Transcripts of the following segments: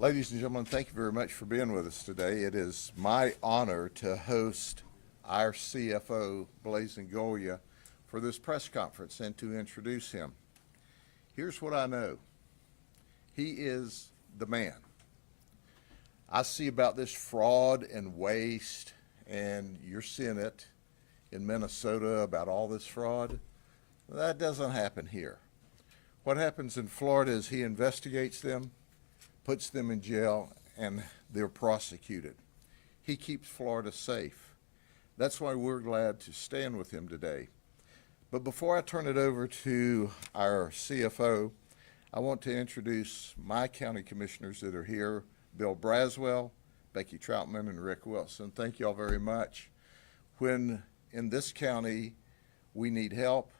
Ladies and gentlemen, thank you very much for being with us today. It is my honor to host our CFO, Blaise Ingoglia, for this press conference and to introduce him. Here's what I know. He is the man. I see about this fraud and waste, and you're seeing it in Minnesota about all this fraud. That doesn't happen here. What happens in Florida is he investigates them, puts them in jail, and they're prosecuted. He keeps Florida safe. That's why we're glad to stand with him today. But before I turn it over to our CFO, I want to introduce my county commissioners that are here, Bill Braswell, Becky Troutman, and Rick Wilson. Thank you all very much. When in this county we need help,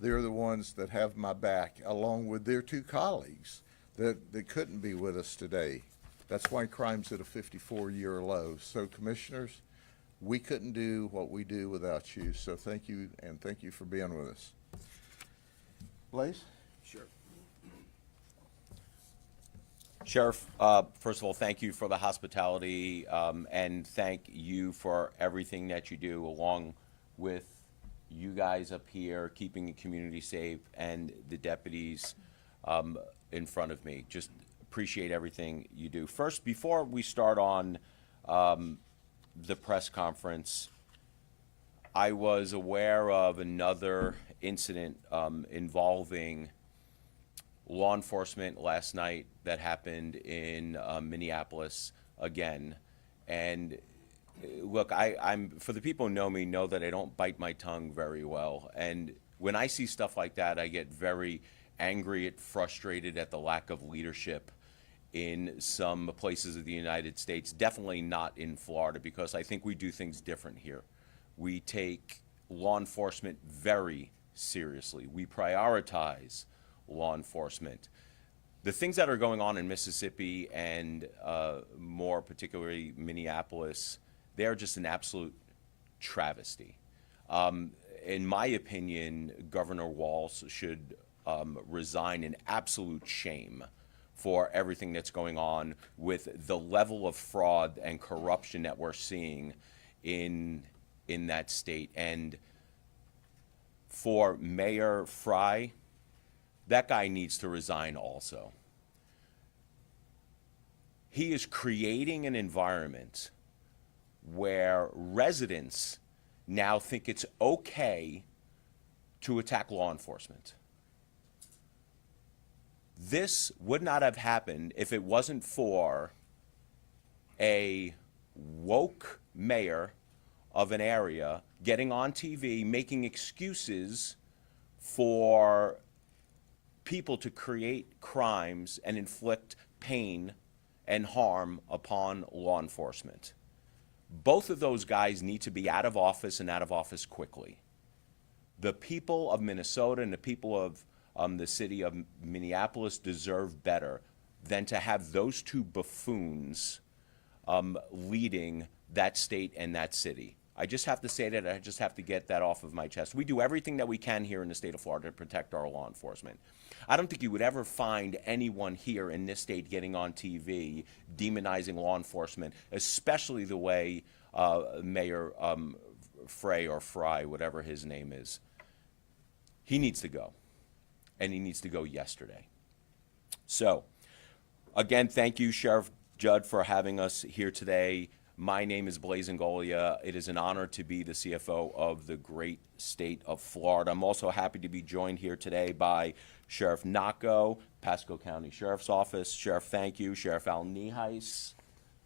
they're the ones that have my back, along with their two colleagues that couldn't be with us today. That's why crime's at a 54-year low. So commissioners, we couldn't do what we do without you. So thank you, and thank you for being with us. Blaise? Sure. Sheriff, first of all, thank you for the hospitality, and thank you for everything that you do, along with you guys up here, keeping the community safe, and the deputies in front of me. Just appreciate everything you do. First, before we start on the press conference, I was aware of another incident involving law enforcement last night that happened in Minneapolis again. And look, I'm for the people who know me, know that I don't bite my tongue very well. And when I see stuff like that, I get very angry and frustrated at the lack of leadership in some places of the United States, definitely not in Florida, because I think we do things different here. We take law enforcement very seriously. We prioritize law enforcement. The things that are going on in Mississippi and more particularly Minneapolis, they're just an absolute travesty. In my opinion, Governor Walz should resign in absolute shame for everything that's going on with the level of fraud and corruption that we're seeing in that state. And for Mayor Fry, that guy needs to resign also. He is creating an environment where residents now think it's okay to attack law enforcement. This would not have happened if it wasn't for a woke mayor of an area getting on TV, making excuses for people to create crimes and inflict pain and harm upon law enforcement. Both of those guys need to be out of office, and out of office quickly. The people of Minnesota and the people of the city of Minneapolis deserve better than to have those two buffoons leading that state and that city. I just have to say that. I just have to get that off of my chest. We do everything that we can here in the state of Florida to protect our law enforcement. I don't think you would ever find anyone here in this state getting on TV demonizing law enforcement, especially the way Mayor Fry, whatever his name is. He needs to go, and he needs to go yesterday. So, again, thank you, Sheriff Judd, for having us here today. My name is Blaise Ingoglia. It is an honor to be the CFO of the great state of Florida. I'm also happy to be joined here today by Sheriff Nocco, Pasco County Sheriff's Office. Sheriff, thank you. Sheriff Al Nihais.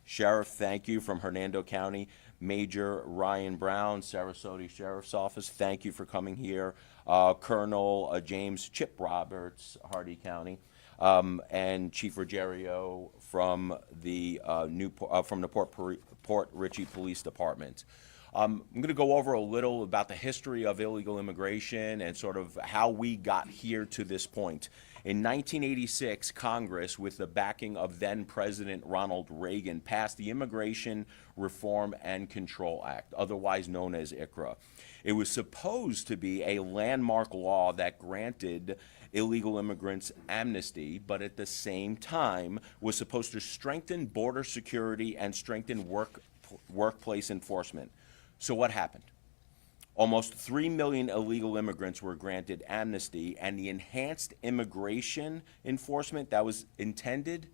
Sheriff, thank you, from Hernando County. Major Ryan Brown, Sarasota Sheriff's Office, thank you for coming here. Colonel James Chip Roberts, Hardy County, and Chief Ruggiero from the Port Richey Police Department. I'm going to go over a little about the history of illegal immigration and sort of how we got here to this point. In 1986, Congress, with the backing of then-President Ronald Reagan, passed the Immigration Reform and Control Act, otherwise known as ICRA. It was supposed to be a landmark law that granted illegal immigrants amnesty, but at the same time was supposed to strengthen border security and strengthen workplace enforcement. So what happened? Almost 3 million illegal immigrants were granted amnesty, and the enhanced immigration enforcement that was intended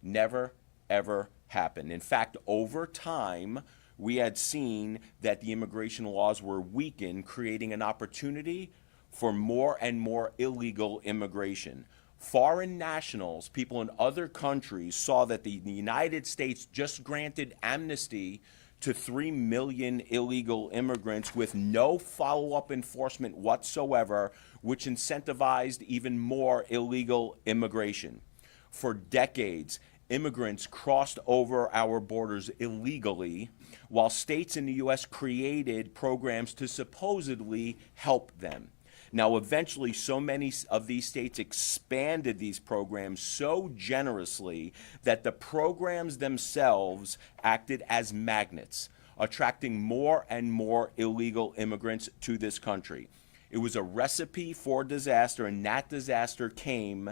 never, ever happened. In fact, over time, we had seen that the immigration laws were weakened, creating an opportunity for more and more illegal immigration. Foreign nationals, people in other countries, saw that the United States just granted amnesty to 3 million illegal immigrants with no follow-up enforcement whatsoever, which incentivized even more illegal immigration. For decades, immigrants crossed over our borders illegally, while states in the U.S. created programs to supposedly help them. Now, eventually, so many of these states expanded these programs so generously that the programs themselves acted as magnets, attracting more and more illegal immigrants to this country. It was a recipe for disaster, and that disaster came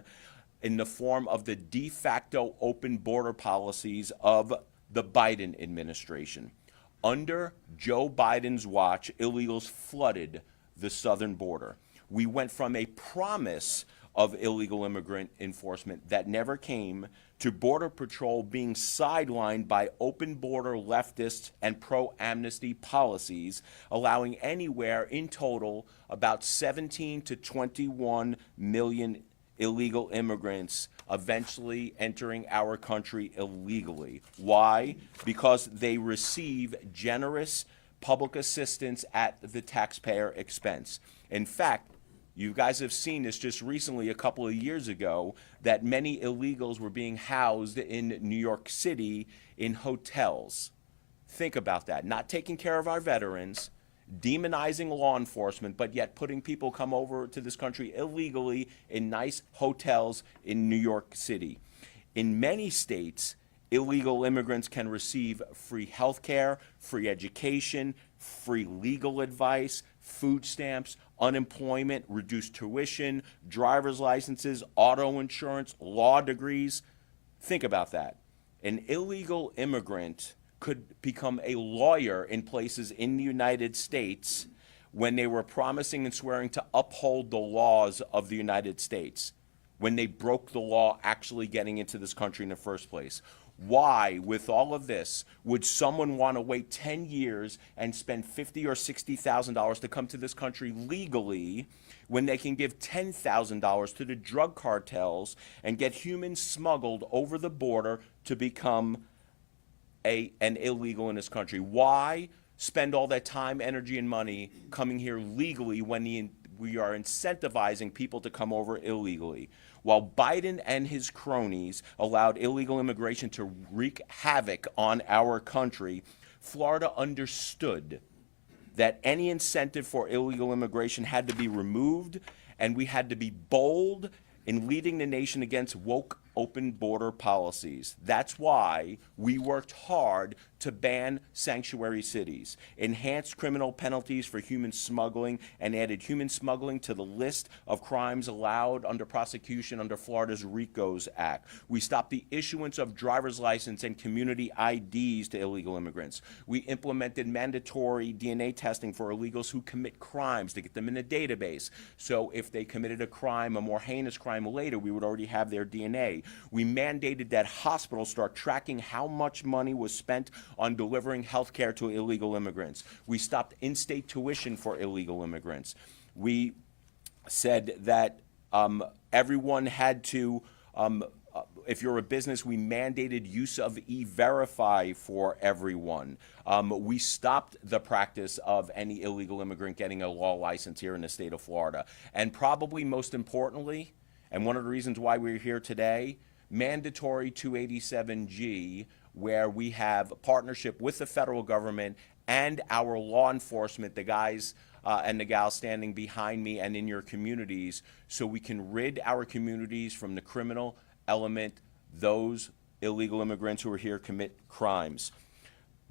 in the form of the de facto open border policies of the Biden administration. Under Joe Biden's watch, illegals flooded the southern border. We went from a promise of illegal immigrant enforcement that never came to Border Patrol being sidelined by open border leftists and pro-amnesty policies, allowing anywhere in total about 17 to 21 million illegal immigrants eventually entering our country illegally. Why? Because they receive generous public assistance at the taxpayer expense. In fact, you guys have seen this just recently, a couple of years ago, that many illegals were being housed in New York City in hotels. Think about that. Not taking care of our veterans, demonizing law enforcement, but yet putting people come over to this country illegally in nice hotels in New York City. In many states, illegal immigrants can receive free health care, free education, free legal advice, food stamps, unemployment, reduced tuition, driver's licenses, auto insurance, law degrees. Think about that. An illegal immigrant could become a lawyer in places in the United States when they were promising and swearing to uphold the laws of the United States, when they broke the law actually getting into this country in the first place. Why, with all of this, would someone want to wait 10 years and spend $50,000 or $60,000 to come to this country legally when they can give $10,000 to the drug cartels and get humans smuggled over the border to become an illegal in this country? Why spend all that time, energy, and money coming here legally when we are incentivizing people to come over illegally? While Biden and his cronies allowed illegal immigration to wreak havoc on our country, Florida understood that any incentive for illegal immigration had to be removed, and we had to be bold in leading the nation against woke open border policies. That's why we worked hard to ban sanctuary cities, enhanced criminal penalties for human smuggling, and added human smuggling to the list of crimes allowed under prosecution under Florida's RICO's Act. We stopped the issuance of driver's license and community IDs to illegal immigrants. We implemented mandatory DNA testing for illegals who commit crimes to get them in a database. So if they committed a crime, a more heinous crime later, we would already have their DNA. We mandated that hospitals start tracking how much money was spent on delivering health care to illegal immigrants. We stopped in-state tuition for illegal immigrants. We said that everyone had to, if you're a business, we mandated use of E-Verify for everyone. We stopped the practice of any illegal immigrant getting a law license here in the state of Florida. And probably most importantly, and one of the reasons why we're here today, mandatory 287G, where we have a partnership with the federal government and our law enforcement, the guys and the gals standing behind me and in your communities, so we can rid our communities from the criminal element, those illegal immigrants who are here commit crimes.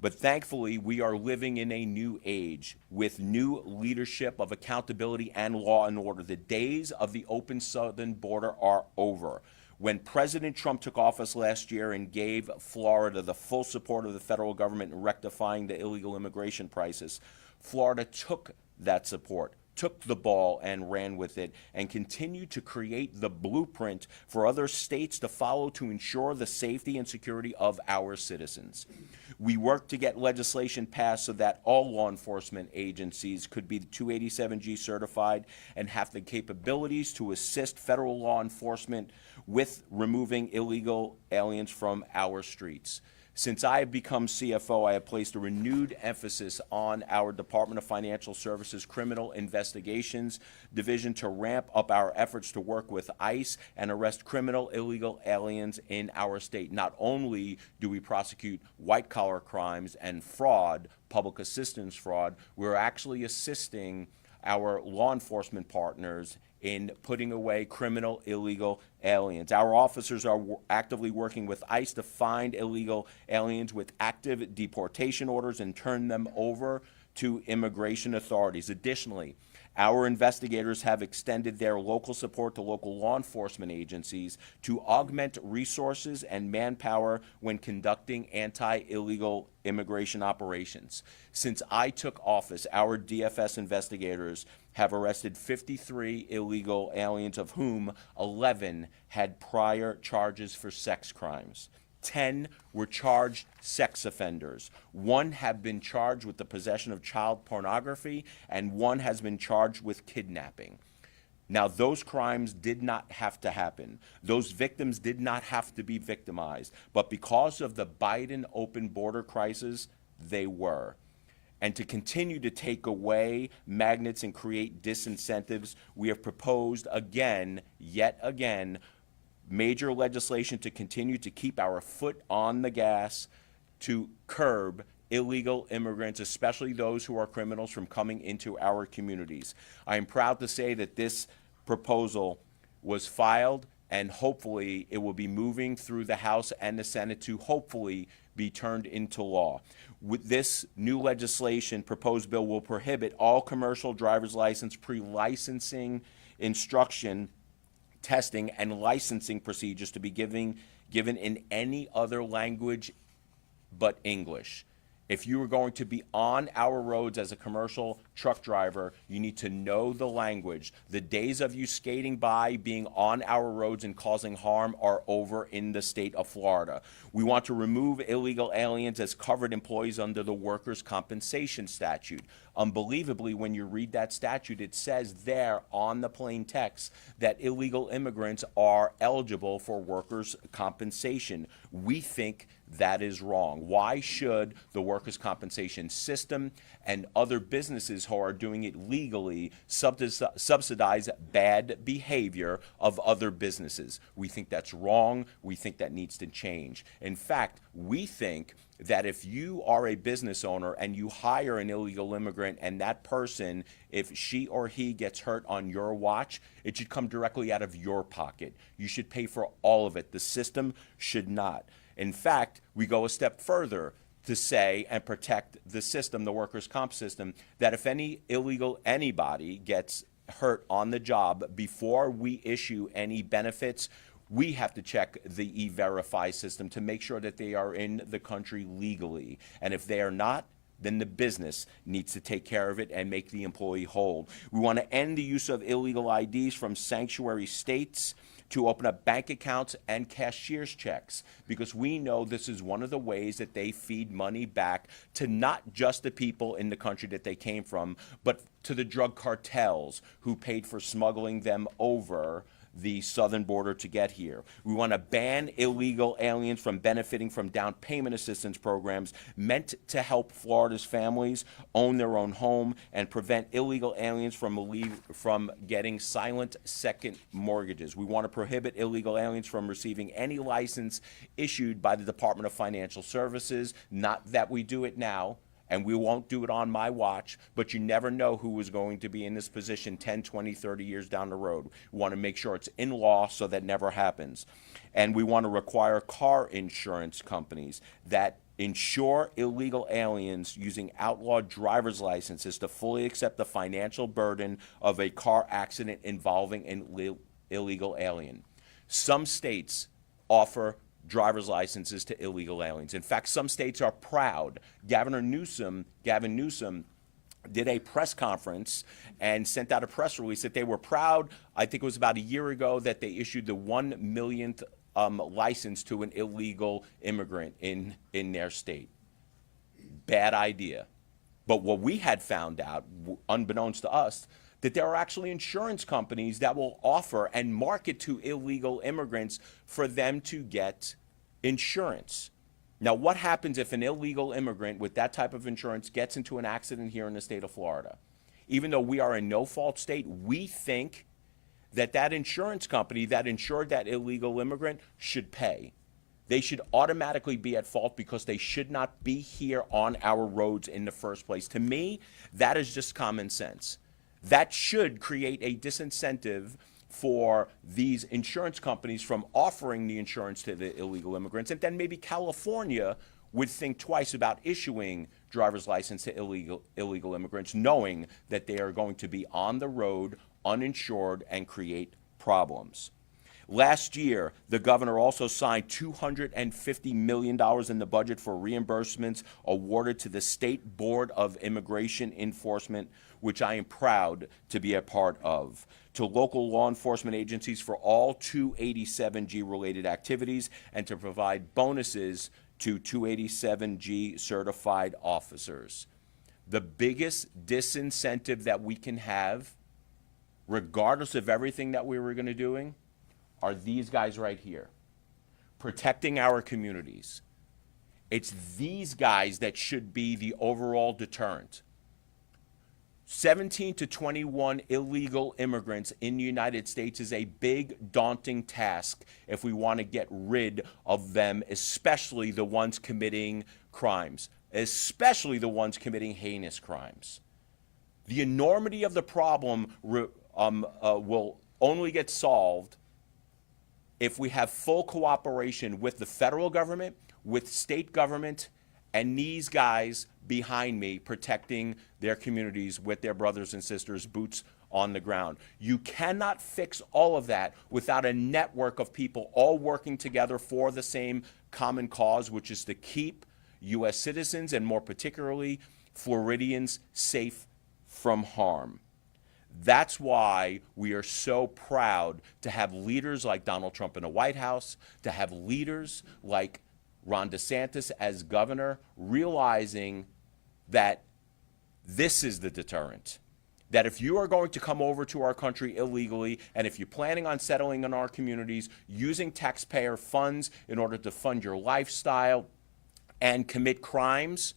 But thankfully, we are living in a new age with new leadership of accountability and law and order. The days of the open southern border are over. When President Trump took office last year and gave Florida the full support of the federal government in rectifying the illegal immigration crisis, Florida took that support, took the ball and ran with it, and continued to create the blueprint for other states to follow to ensure the safety and security of our citizens. We worked to get legislation passed so that all law enforcement agencies could be 287G certified and have the capabilities to assist federal law enforcement with removing illegal aliens from our streets. Since I have become CFO, I have placed a renewed emphasis on our Department of Financial Services Criminal Investigations Division to ramp up our efforts to work with ICE and arrest criminal illegal aliens in our state. Not only do we prosecute white-collar crimes and fraud, public assistance fraud, we're actually assisting our law enforcement partners in putting away criminal illegal aliens. Our officers are actively working with ICE to find illegal aliens with active deportation orders and turn them over to immigration authorities. Additionally, our investigators have extended their local support to local law enforcement agencies to augment resources and manpower when conducting anti-illegal immigration operations. Since I took office, our DFS investigators have arrested 53 illegal aliens, of whom 11 had prior charges for sex crimes. 10 were charged sex offenders. 1 have been charged with the possession of child pornography, and 1 has been charged with kidnapping. Now, those crimes did not have to happen. Those victims did not have to be victimized. But because of the Biden open border crisis, they were. And to continue to take away magnets and create disincentives, we have proposed again, yet again, major legislation to continue to keep our foot on the gas to curb illegal immigrants, especially those who are criminals, from coming into our communities. I am proud to say that this proposal was filed, and hopefully it will be moving through the House and the Senate to hopefully be turned into law. With this new legislation, proposed bill will prohibit all commercial driver's license pre-licensing instruction, testing, and licensing procedures to be given in any other language but English. If you are going to be on our roads as a commercial truck driver, you need to know the language. The days of you skating by, being on our roads and causing harm are over in the state of Florida. We want to remove illegal aliens as covered employees under the workers' compensation statute. Unbelievably, when you read that statute, it says there on the plain text that illegal immigrants are eligible for workers' compensation. We think that is wrong. Why should the workers' compensation system and other businesses who are doing it legally subsidize bad behavior of other businesses? We think that's wrong. We think that needs to change. In fact, we think that if you are a business owner and you hire an illegal immigrant and that person, if she or he gets hurt on your watch, it should come directly out of your pocket. You should pay for all of it. The system should not. In fact, we go a step further to say and protect the system, the workers' comp system, that if anybody gets hurt on the job, before we issue any benefits, we have to check the E-Verify system to make sure that they are in the country legally. And if they are not, then the business needs to take care of it and make the employee whole. We want to end the use of illegal IDs from sanctuary states to open up bank accounts and cashier's checks, because we know this is one of the ways that they feed money back to not just the people in the country that they came from, but to the drug cartels who paid for smuggling them over the southern border to get here. We want to ban illegal aliens from benefiting from down payment assistance programs meant to help Florida's families own their own home and prevent illegal aliens from getting silent second mortgages. We want to prohibit illegal aliens from receiving any license issued by the Department of Financial Services. Not that we do it now, and we won't do it on my watch, but you never know who is going to be in this position 10, 20, 30 years down the road. We want to make sure it's in law so that never happens. And we want to require car insurance companies that insure illegal aliens using outlawed driver's licenses to fully accept the financial burden of a car accident involving an illegal alien. Some states offer driver's licenses to illegal aliens. In fact, some states are proud. Gavin Newsom did a press conference and sent out a press release that they were proud. I think it was about a year ago that they issued the 1 millionth license to an illegal immigrant in their state. Bad idea. But what we had found out, unbeknownst to us, that there are actually insurance companies that will offer and market to illegal immigrants for them to get insurance. Now, what happens if an illegal immigrant with that type of insurance gets into an accident here in the state of Florida? Even though we are a no-fault state, we think that that insurance company that insured that illegal immigrant should pay. They should automatically be at fault because they should not be here on our roads in the first place. To me, that is just common sense. That should create a disincentive for these insurance companies from offering the insurance to the illegal immigrants. And then maybe California would think twice about issuing driver's license to illegal immigrants, knowing that they are going to be on the road uninsured and create problems. Last year, the governor also signed $250 million in the budget for reimbursements awarded to the State Board of Immigration Enforcement, which I am proud to be a part of, to local law enforcement agencies for all 287G related activities, and to provide bonuses to 287G certified officers. The biggest disincentive that we can have, regardless of everything that we were going to doing, are these guys right here, protecting our communities. It's these guys that should be the overall deterrent. 17 to 21 illegal immigrants in the United States is a big, daunting task if we want to get rid of them, especially the ones committing crimes, especially the ones committing heinous crimes. The enormity of the problem will only get solved if we have full cooperation with the federal government, with state government, and these guys behind me protecting their communities with their brothers and sisters, boots on the ground. You cannot fix all of that without a network of people all working together for the same common cause, which is to keep U.S. citizens, and more particularly Floridians, safe from harm. That's why we are so proud to have leaders like Donald Trump in the White House, to have leaders like Ron DeSantis as governor, realizing that this is the deterrent. That if you are going to come over to our country illegally, and if you're planning on settling in our communities using taxpayer funds in order to fund your lifestyle and commit crimes,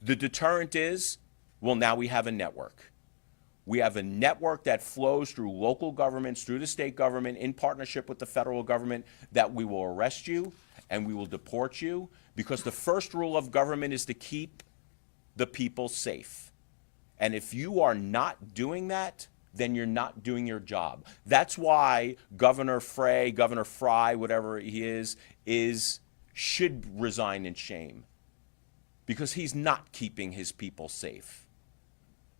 the deterrent is, well, now we have a network. We have a network that flows through local governments, through the state government, in partnership with the federal government, that we will arrest you and we will deport you, because the first rule of government is to keep the people safe. And if you are not doing that, then you're not doing your job. That's why Governor Fry, whatever he is should resign in shame, because he's not keeping his people safe.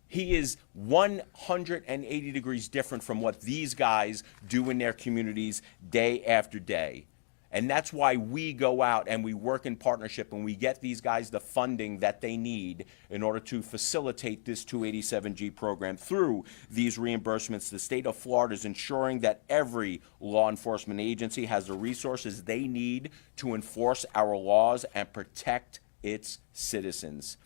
He is 180 degrees different from what these guys do in their communities day after day. And that's why we go out and we work in partnership and we get these guys the funding that they need in order to facilitate this 287G program through these reimbursements. The state of Florida is ensuring that every law enforcement agency has the resources they need to enforce our laws and protect its citizens.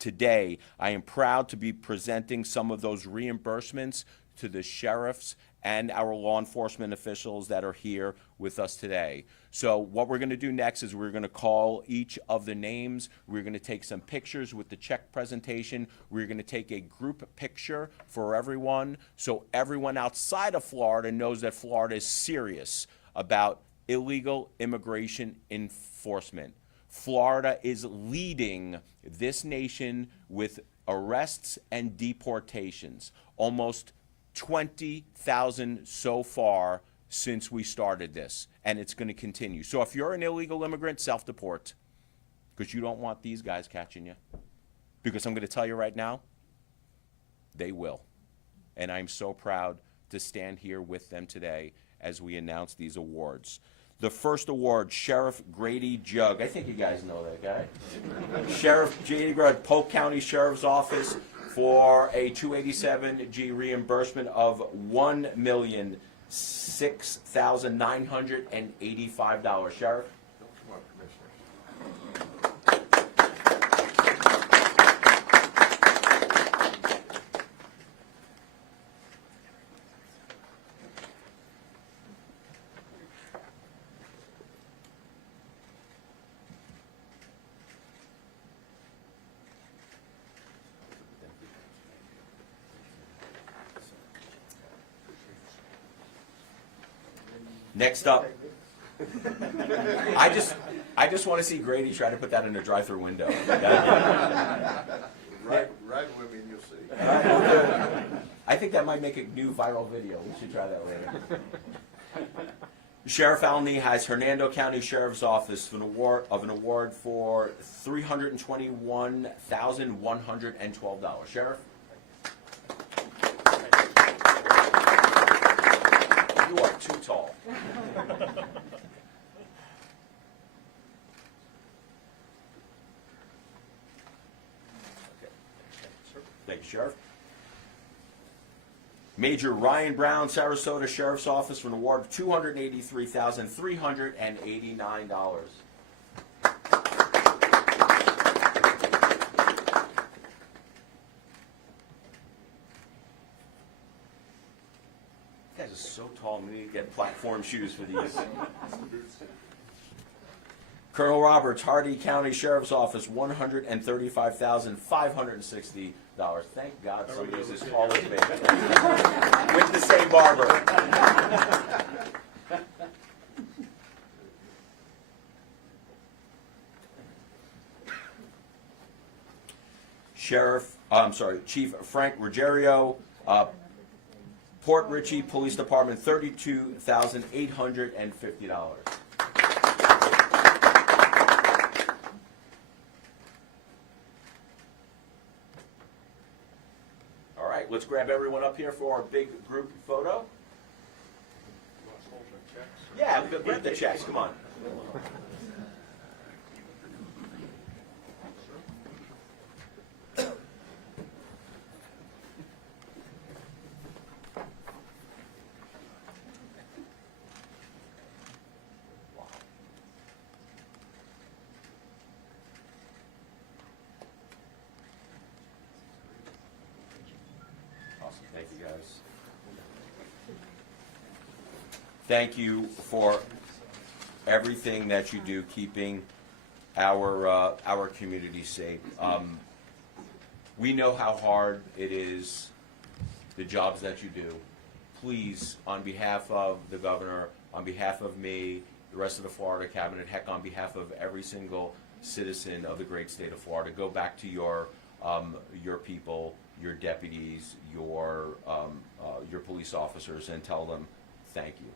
Today, I am proud to be presenting some of those reimbursements to the sheriffs and our law enforcement officials that are here with us today. So what we're going to do next is we're going to call each of the names. We're going to take some pictures with the check presentation. We're going to take a group picture for everyone, so everyone outside of Florida knows that Florida is serious about illegal immigration enforcement. Florida is leading this nation with arrests and deportations. Almost 20,000 so far since we started this, and it's going to continue. So if you're an illegal immigrant, self-deport. because you don't want these guys catching you. Because I'm going to tell you right now, they will. And I'm so proud to stand here with them today as we announce these awards. The first award, Sheriff Grady Judd. I think you guys know that guy. Sheriff Grady Judd, Polk County Sheriff's Office, for a 287G reimbursement of $1,006,985. Sheriff? Come on, Commissioners. Next up, I just want to see Grady try to put that in a drive-through window. Right with me and you'll see. I think that might make a new viral video. We should try that later. Sheriff Alney has Hernando County Sheriff's Office for an award for $321,112. Sheriff? You are too tall. Thank you, Sheriff. Major Ryan Brown, Sarasota Sheriff's Office, for an award of $283,389. You guys are so tall, we need to get platform shoes for these. Colonel Roberts, Hardy County Sheriff's Office, $135,560. Thank God somebody's as tall as me. With the same barber. Chief Frank Ruggiero, Port Richey Police Department, $32,850. All right, let's grab everyone up here for our big group photo. Yeah, grab the checks, come on. Thank you, guys. Thank you for everything that you do, keeping our community safe. We know how hard it is, the jobs that you do. Please, on behalf of the governor, on behalf of me, the rest of the Florida cabinet, heck, on behalf of every single citizen of the great state of Florida, go back to your people, your deputies, your police officers, and tell them thank you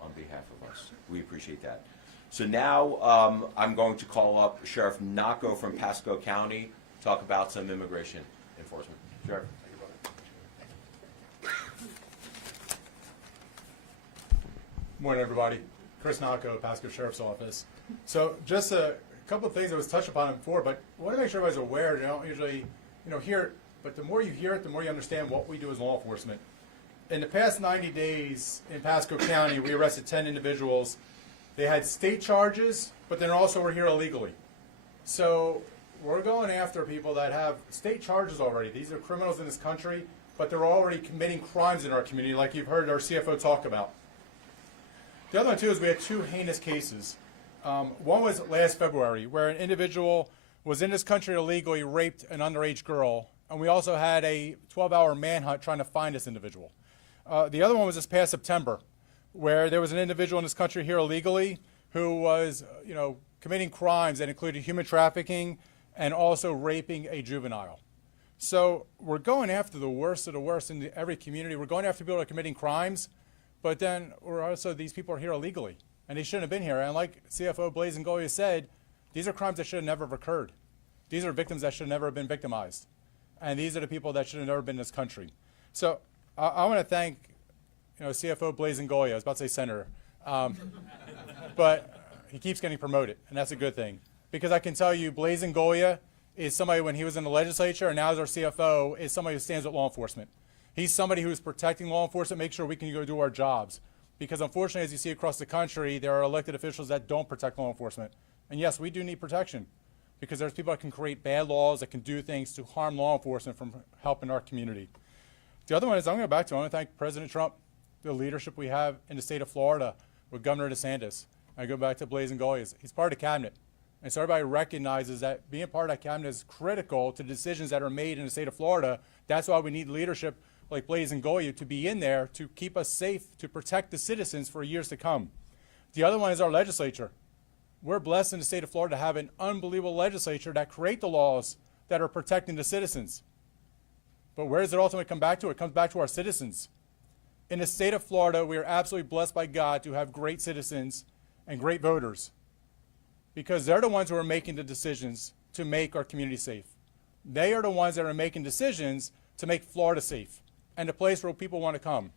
on behalf of us. We appreciate that. So now I'm going to call up Sheriff Nocco from Pasco County to talk about some immigration enforcement. Sheriff. Good morning, everybody. Chris Nocco, Pasco Sheriff's Office. So just a couple of things that was touched upon before, but I want to make sure everybody's aware. You don't usually, hear it, but the more you hear it, the more you understand what we do as law enforcement. In the past 90 days in Pasco County, we arrested 10 individuals. They had state charges, but then also were here illegally. So we're going after people that have state charges already. These are criminals in this country, but they're already committing crimes in our community, like you've heard our CFO talk about. The other one, too, is we had two heinous cases. One was last February, where an individual was in this country illegally, raped an underage girl, and we also had a 12-hour manhunt trying to find this individual. The other one was this past September, where there was an individual in this country here illegally who was, committing crimes that included human trafficking and also raping a juvenile. So we're going after the worst of the worst in every community. We're going after people that are committing crimes, but then these people are here illegally, and they shouldn't have been here. And like CFO Blaise Ingoglia said, These are crimes that should have never have occurred. These are victims that should never have been victimized. And these are the people that should have never been in this country. So I want to thank, CFO Blaise Ingoglia. I was about to say senator. But he keeps getting promoted, and that's a good thing. Because I can tell you, Blaise Ingoglia is somebody, when he was in the legislature and now as our CFO, is somebody who stands with law enforcement. He's somebody who is protecting law enforcement, make sure we can go do our jobs. Because unfortunately, as you see across the country, there are elected officials that don't protect law enforcement. And yes, we do need protection, because there's people that can create bad laws, that can do things to harm law enforcement from helping our community. The other one is, I'm going to go back to, I want to thank President Trump, the leadership we have in the state of Florida with Governor DeSantis. I go back to Blaise Ingoglia. He's part of the cabinet. And so everybody recognizes that being part of that cabinet is critical to decisions that are made in the state of Florida. That's why we need leadership like Blaise Ingoglia to be in there to keep us safe, to protect the citizens for years to come. The other one is our legislature. We're blessed in the state of Florida to have an unbelievable legislature that create the laws that are protecting the citizens. But where does it ultimately come back to? It comes back to our citizens. In the state of Florida, we are absolutely blessed by God to have great citizens and great voters, because they're the ones who are making the decisions to make our community safe. They are the ones that are making decisions to make Florida safe and a place where people want to come.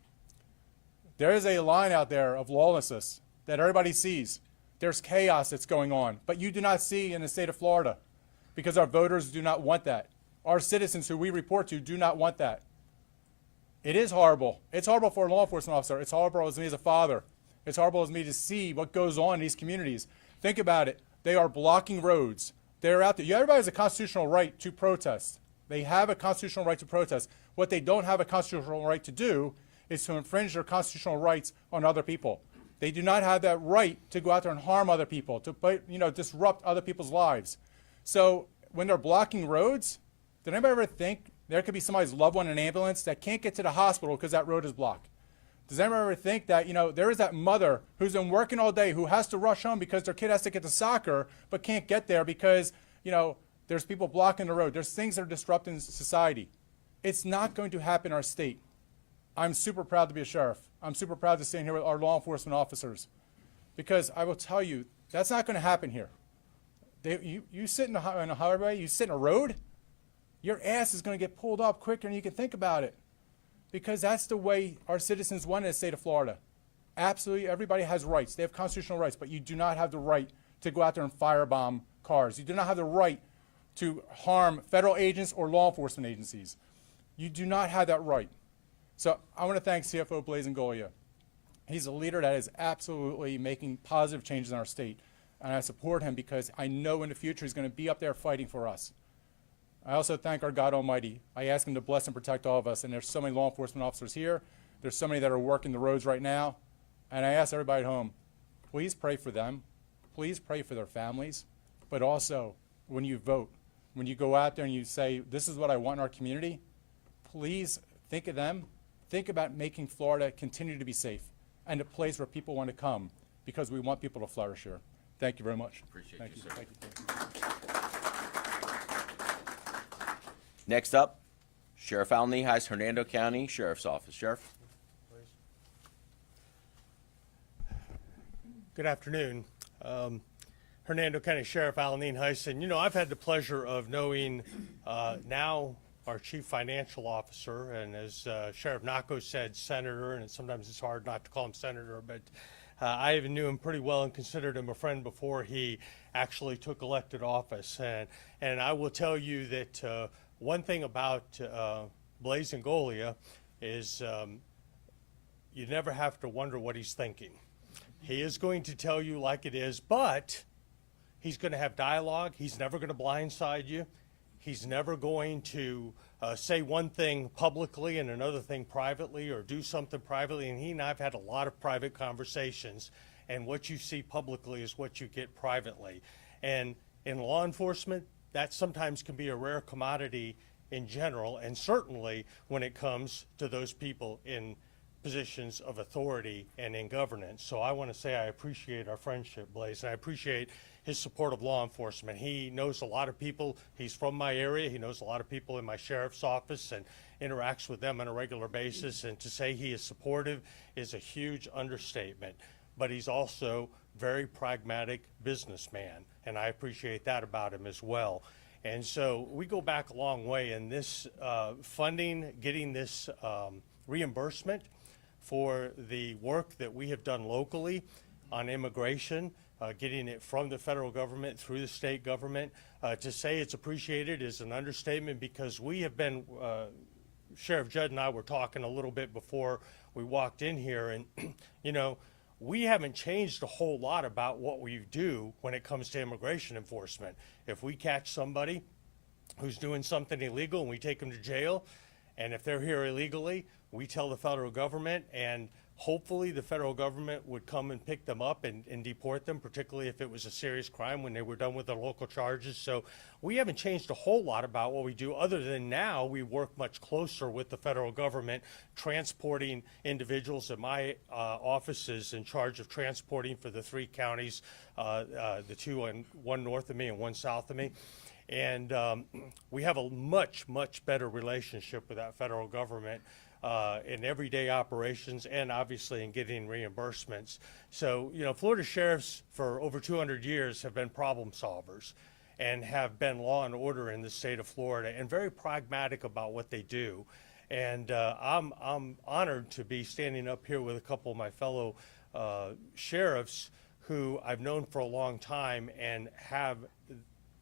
There is a line out there of lawlessness that everybody sees. There's chaos that's going on, but you do not see in the state of Florida, because our voters do not want that. Our citizens who we report to do not want that. It is horrible. It's horrible for a law enforcement officer. It's horrible as me as a father. It's horrible as me to see what goes on in these communities. Think about it. They are blocking roads. They're out there. Everybody has a constitutional right to protest. They have a constitutional right to protest. What they don't have a constitutional right to do is to infringe their constitutional rights on other people. They do not have that right to go out there and harm other people, to disrupt other people's lives. So when they're blocking roads, did anybody ever think there could be somebody's loved one in an ambulance that can't get to the hospital because that road is blocked? Does anyone ever think that, there is that mother who's been working all day who has to rush home because their kid has to get to soccer but can't get there because, there's people blocking the road. There's things that are disrupting society. It's not going to happen in our state. I'm super proud to be a sheriff. I'm super proud to stand here with our law enforcement officers, because I will tell you, that's not going to happen here. You sit in a highway, you sit in a road, your ass is going to get pulled up quicker than you can think about it. Because that's the way our citizens want in the state of Florida. Absolutely, everybody has rights. They have constitutional rights, but you do not have the right to go out there and firebomb cars. You do not have the right to harm federal agents or law enforcement agencies. You do not have that right. So I want to thank CFO Blaise Ingoglia. He's a leader that is absolutely making positive changes in our state. And I support him because I know in the future he's going to be up there fighting for us. I also thank our God Almighty. I ask him to bless and protect all of us. And there's so many law enforcement officers here. There's so many that are working the roads right now. And I ask everybody at home, please pray for them. Please pray for their families. But also, when you vote, when you go out there and you say, this is what I want in our community, please think of them. Think about making Florida continue to be safe and a place where people want to come, because we want people to flourish here. Thank you very much. Appreciate you, sir. Thank you. Next up, Sheriff Al Nihai's Hernando County Sheriff's Office. Sheriff? Good afternoon. Hernando County Sheriff Al Nihai, and I've had the pleasure of knowing now our Chief Financial Officer, and as Sheriff Nocco said, Senator, and sometimes it's hard not to call him Senator, but I even knew him pretty well and considered him a friend before he actually took elected office. And I will tell you that one thing about Blaise Ingoglia is you never have to wonder what he's thinking. He is going to tell you like it is, but he's going to have dialogue. He's never going to blindside you. He's never going to say one thing publicly and another thing privately, or do something privately. And he and I have had a lot of private conversations, and what you see publicly is what you get privately. And in law enforcement, that sometimes can be a rare commodity in general, and certainly when it comes to those people in positions of authority and in governance. So I want to say I appreciate our friendship, Blaise, and I appreciate his support of law enforcement. He knows a lot of people. He's from my area. He knows a lot of people in my sheriff's office and interacts with them on a regular basis. And to say he is supportive is a huge understatement. But he's also very pragmatic businessman, and I appreciate that about him as well. And so we go back a long way, and this funding, getting this reimbursement for the work that we have done locally on immigration, getting it from the federal government through the state government, to say it's appreciated is an understatement, because we have been, Sheriff Judd and I were talking a little bit before we walked in here, and you know, we haven't changed a whole lot about what we do when it comes to immigration enforcement. If we catch somebody who's doing something illegal and we take them to jail, and if they're here illegally, we tell the federal government, and hopefully the federal government would come and pick them up and deport them, particularly if it was a serious crime when they were done with their local charges. So we haven't changed a whole lot about what we do, other than now we work much closer with the federal government, transporting individuals. And my office is in charge of transporting for the 3 counties, the 2, and 1 north of me and 1 south of me. And we have a much, much better relationship with that federal government in everyday operations, and obviously in getting reimbursements. So, you know, Florida sheriffs for over 200 years have been problem solvers and have been law and order in the state of Florida, and very pragmatic about what they do. And I'm honored to be standing up here with a couple of my fellow sheriffs who I've known for a long time and have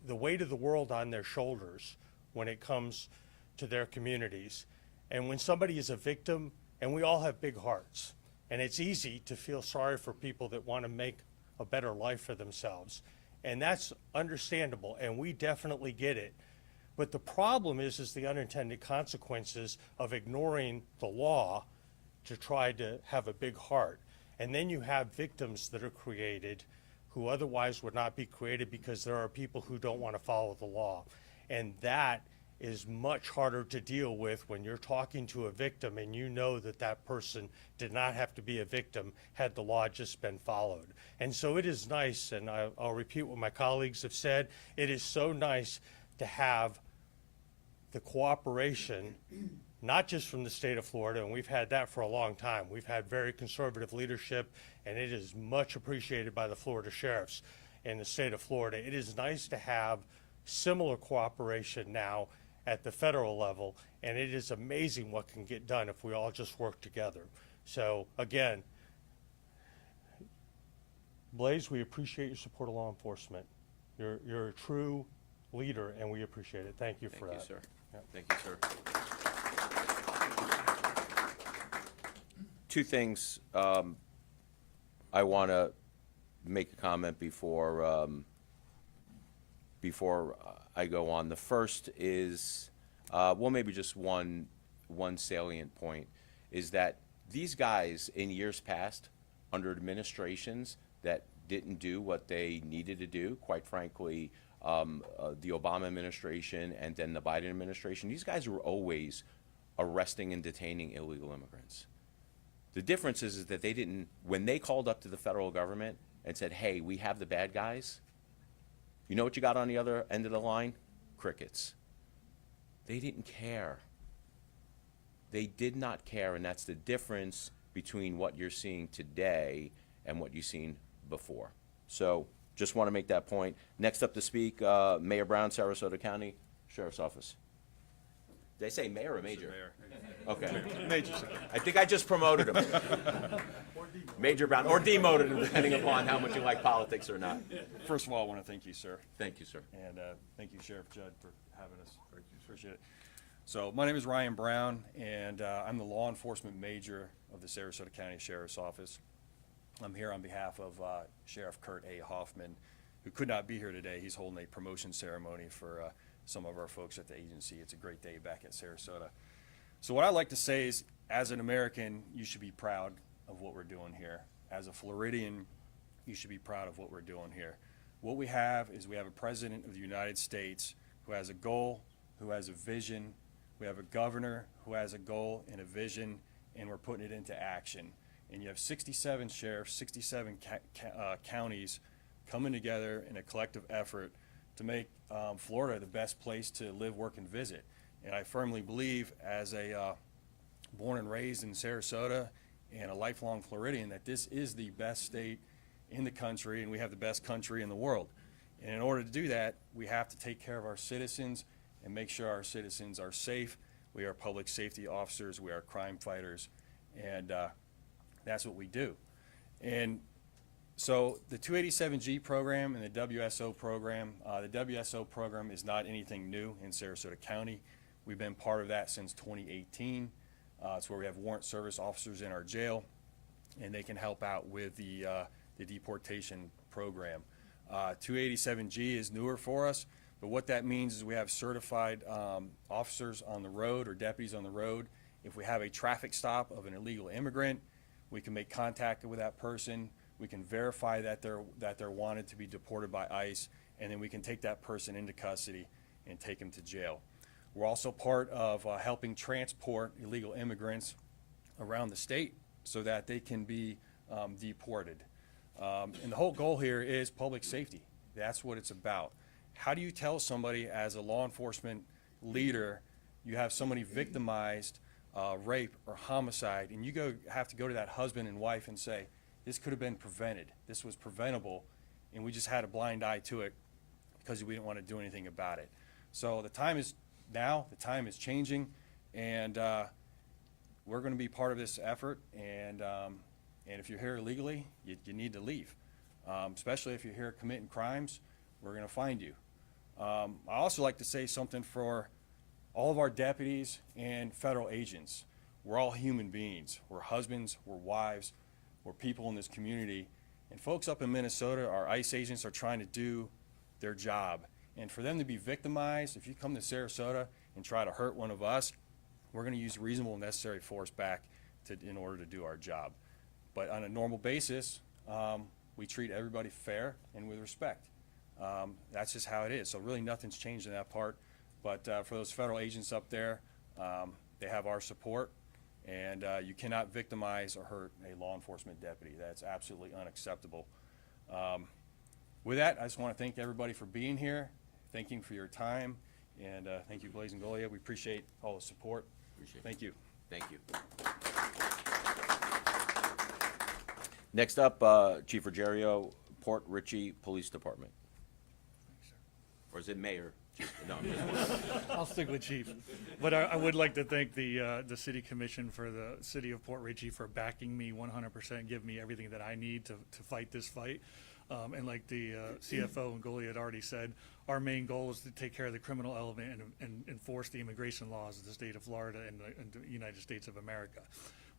the weight of the world on their shoulders when it comes to their communities. And when somebody is a victim, and we all have big hearts, and it's easy to feel sorry for people that want to make a better life for themselves. And that's understandable, and we definitely get it. But the problem is the unintended consequences of ignoring the law to try to have a big heart. And then you have victims that are created who otherwise would not be created, because there are people who don't want to follow the law. And that is much harder to deal with when you're talking to a victim and you know that that person did not have to be a victim had the law just been followed. And so it is nice, and I'll repeat what my colleagues have said, it is so nice to have the cooperation, not just from the state of Florida, and we've had that for a long time. We've had very conservative leadership, and it is much appreciated by the Florida sheriffs in the state of Florida. It is nice to have similar cooperation now at the federal level, and it is amazing what can get done if we all just work together. So again, Blaise, we appreciate your support of law enforcement. You're a true leader, and we appreciate it. Thank you for that. Thank you, sir. Yep. Thank you, sir. 2 things I want to make a comment before I go on. The first is, well, maybe just one salient point, is that these guys in years past, under administrations that didn't do what they needed to do, quite frankly, the Obama administration and then the Biden administration, these guys were always arresting and detaining illegal immigrants. The difference is that they didn't, when they called up to the federal government and said, hey, we have the bad guys, you know what you got on the other end of the line? Crickets. They didn't care. They did not care, and that's the difference between what you're seeing today and what you've seen before. So just want to make that point. Next up to speak, Mayor Brown, Sarasota County Sheriff's Office. Did I say mayor or major? Mayor. Okay. Major, sir. I think I just promoted him. Major Brown, or demoted him, depending upon how much you like politics or not. First of all, I want to thank you, sir. Thank you, sir. And thank you, Sheriff Judd, for having us. Appreciate it. So my name is Ryan Brown, and I'm the law enforcement major of the Sarasota County Sheriff's Office. I'm here on behalf of Sheriff Kurt A. Hoffman, who could not be here today. He's holding a promotion ceremony for some of our folks at the agency. It's a great day back at Sarasota. So what I like to say is, as an American, you should be proud of what we're doing here. As a Floridian, you should be proud of what we're doing here. What we have is we have a president of the United States who has a goal, who has a vision. We have a governor who has a goal and a vision, and we're putting it into action. And you have 67 sheriffs, 67 counties coming together in a collective effort to make Florida the best place to live, work, and visit. And I firmly believe, as a born and raised in Sarasota and a lifelong Floridian, that this is the best state in the country, and we have the best country in the world. And in order to do that, we have to take care of our citizens and make sure our citizens are safe. We are public safety officers, we are crime fighters, and that's what we do. And so the 287G program and the WSO program, is not anything new in Sarasota County. We've been part of that since 2018. It's where we have warrant service officers in our jail, and they can help out with the deportation program. 287G is newer for us, but what that means is we have certified officers on the road or deputies on the road. If we have a traffic stop of an illegal immigrant, we can make contact with that person. We can verify that they're wanted to be deported by ICE, and then we can take that person into custody and take them to jail. We're also part of helping transport illegal immigrants around the state so that they can be deported. And the whole goal here is public safety. That's what it's about. How do you tell somebody as a law enforcement leader, you have somebody victimized, rape or homicide, and you have to go to that husband and wife and say, this could have been prevented, this was preventable, and we just had a blind eye to it because we didn't want to do anything about it. So the time is now, the time is changing, and we're going to be part of this effort, and if you're here illegally, you need to leave. Especially if you're here committing crimes, we're going to find you. I also like to say something for all of our deputies and federal agents. We're all human beings. We're husbands, we're wives, we're people in this community. And folks up in Minnesota, our ICE agents are trying to do their job. And for them to be victimized, if you come to Sarasota and try to hurt one of us, we're going to use reasonable and necessary force back in order to do our job. But on a normal basis, we treat everybody fair and with respect. That's just how it is. So really nothing's changed in that part. But for those federal agents up there, they have our support, and you cannot victimize or hurt a law enforcement deputy. That's absolutely unacceptable. With that, I just want to thank everybody for being here. Thank you for your time, and thank you, Blaise and Ingoglia. We appreciate all the support. Thank you. Thank you. Next up, Chief Ruggiero, Port Richey Police Department. Or is it Mayor? No, I'm just I'll stick with Chief. But I would like to thank the City Commission for the City of Port Richey for backing me 100%, give me everything that I need to fight this fight. And like the CFO Ingoglia had already said, our main goal is to take care of the criminal element and enforce the immigration laws of the state of Florida and the United States of America.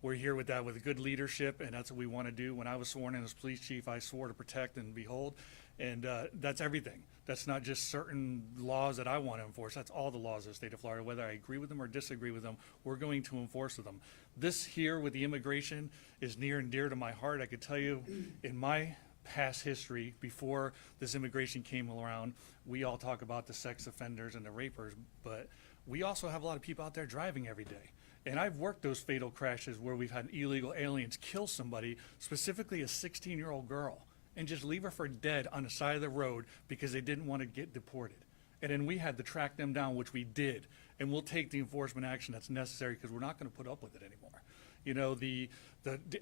We're here with that with good leadership, and that's what we want to do. When I was sworn in as police chief, I swore to protect and behold, and that's everything. That's not just certain laws that I want to enforce. That's all the laws of the state of Florida. Whether I agree with them or disagree with them, we're going to enforce them. This here with the immigration is near and dear to my heart. I could tell you in my past history, before this immigration came around, we all talk about the sex offenders and the rapers, but we also have a lot of people out there driving every day. And I've worked those fatal crashes where we've had illegal aliens kill somebody, specifically a 16-year-old girl, and just leave her for dead on the side of the road because they didn't want to get deported. And then we had to track them down, which we did. And we'll take the enforcement action that's necessary because we're not going to put up with it anymore. You know, the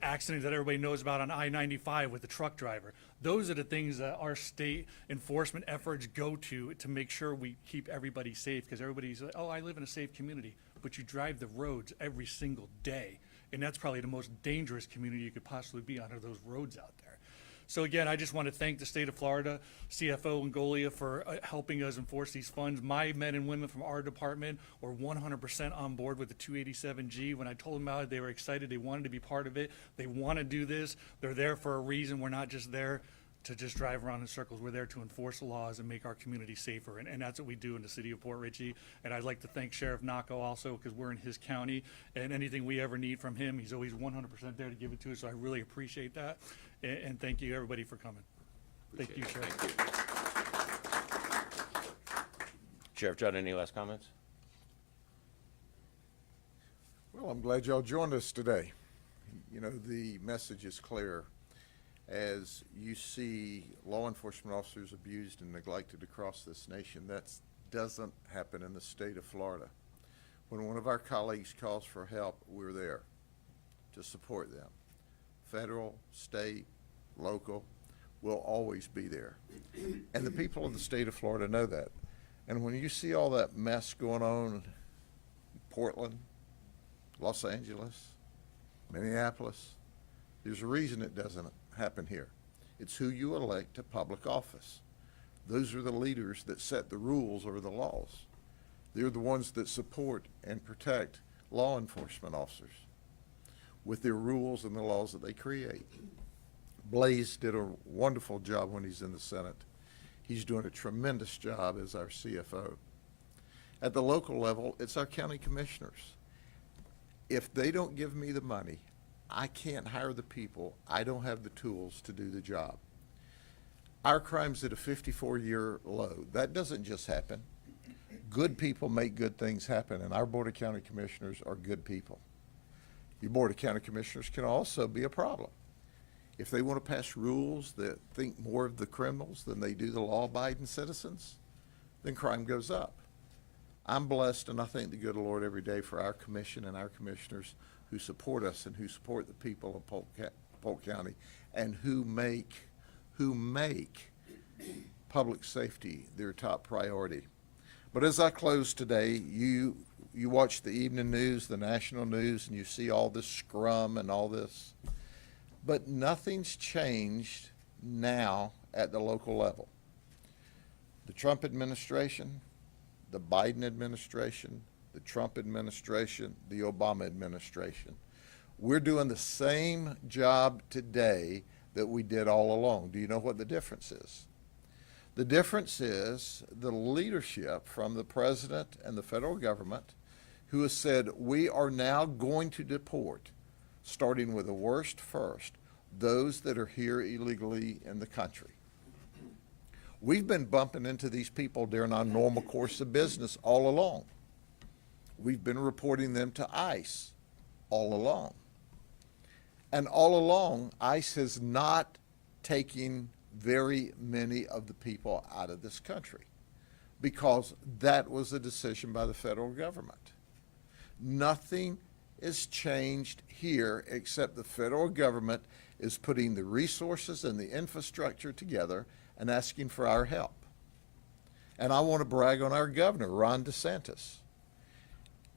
accident that everybody knows about on I-95 with the truck driver, those are the things that our state enforcement efforts go to make sure we keep everybody safe, because everybody's like, oh, I live in a safe community, but you drive the roads every single day, and that's probably the most dangerous community you could possibly be on, are those roads out there. So again, I just want to thank the state of Florida, CFO Ingoglia, for helping us enforce these funds. My men and women from our department were 100% on board with the 287G. When I told them about it, they were excited. They wanted to be part of it. They want to do this. They're there for a reason. We're not just there to just drive around in circles. We're there to enforce the laws and make our community safer, and that's what we do in the city of Port Richey. And I'd like to thank Sheriff Nocco also, because we're in his county, and anything we ever need from him, he's always 100% there to give it to us, so I really appreciate that. And thank you, everybody, for coming. Thank you, Sheriff. Thank you. Sheriff Judd, any last comments? Well, I'm glad y'all joined us today. You know, the message is clear. As you see law enforcement officers abused and neglected across this nation, that doesn't happen in the state of Florida. When one of our colleagues calls for help, we're there to support them. Federal, state, local, will always be there. And the people of the state of Florida know that. And when you see all that mess going on in Portland, Los Angeles, Minneapolis, there's a reason it doesn't happen here. It's who you elect to public office. Those are the leaders that set the rules or the laws. They're the ones that support and protect law enforcement officers with their rules and the laws that they create. Blaise did a wonderful job when he's in the Senate. He's doing a tremendous job as our CFO. At the local level, it's our county commissioners. If they don't give me the money, I can't hire the people. I don't have the tools to do the job. Our crime's at a 54-year low. That doesn't just happen. Good people make good things happen, and our Board of County Commissioners are good people. Your Board of County Commissioners can also be a problem. If they want to pass rules that think more of the criminals than they do the law-abiding citizens, then crime goes up. I'm blessed, and I thank the good Lord every day for our commission and our commissioners who support us and who support the people of Polk County and who make public safety their top priority. But as I close today, you watch the evening news, the national news, and you see all this scrum and all this. But nothing's changed now at the local level. The Trump administration, the Biden administration, the Trump administration, the Obama administration. We're doing the same job today that we did all along. Do you know what the difference is? The difference is the leadership from the president and the federal government who has said we are now going to deport, starting with the worst first, those that are here illegally in the country. We've been bumping into these people during our normal course of business all along. We've been reporting them to ICE all along. And all along, ICE has not taken very many of the people out of this country because that was a decision by the federal government. Nothing is changed here except the federal government is putting the resources and the infrastructure together and asking for our help. And I want to brag on our governor, Ron DeSantis,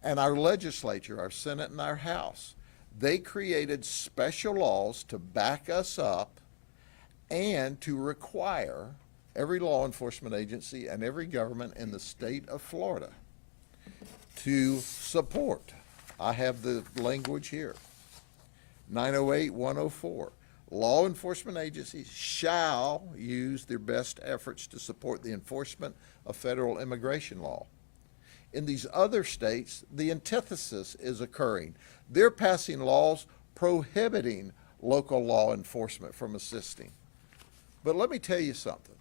and our legislature, our Senate and our House. They created special laws to back us up and to require every law enforcement agency and every government in the state of Florida to support. I have the language here. 908-104. Law enforcement agencies shall use their best efforts to support the enforcement of federal immigration law. In these other states, the antithesis is occurring. They're passing laws prohibiting local law enforcement from assisting. But let me tell you something.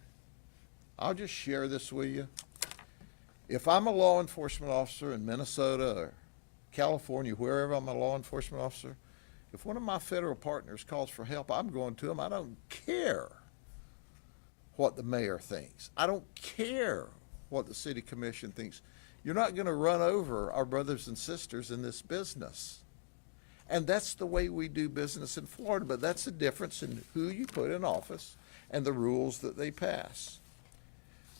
I'll just share this with you. If I'm a law enforcement officer in Minnesota or California, wherever I'm a law enforcement officer, if one of my federal partners calls for help, I'm going to them. I don't care what the mayor thinks. I don't care what the city commission thinks. You're not going to run over our brothers and sisters in this business. And that's the way we do business in Florida, but that's the difference in who you put in office and the rules that they pass.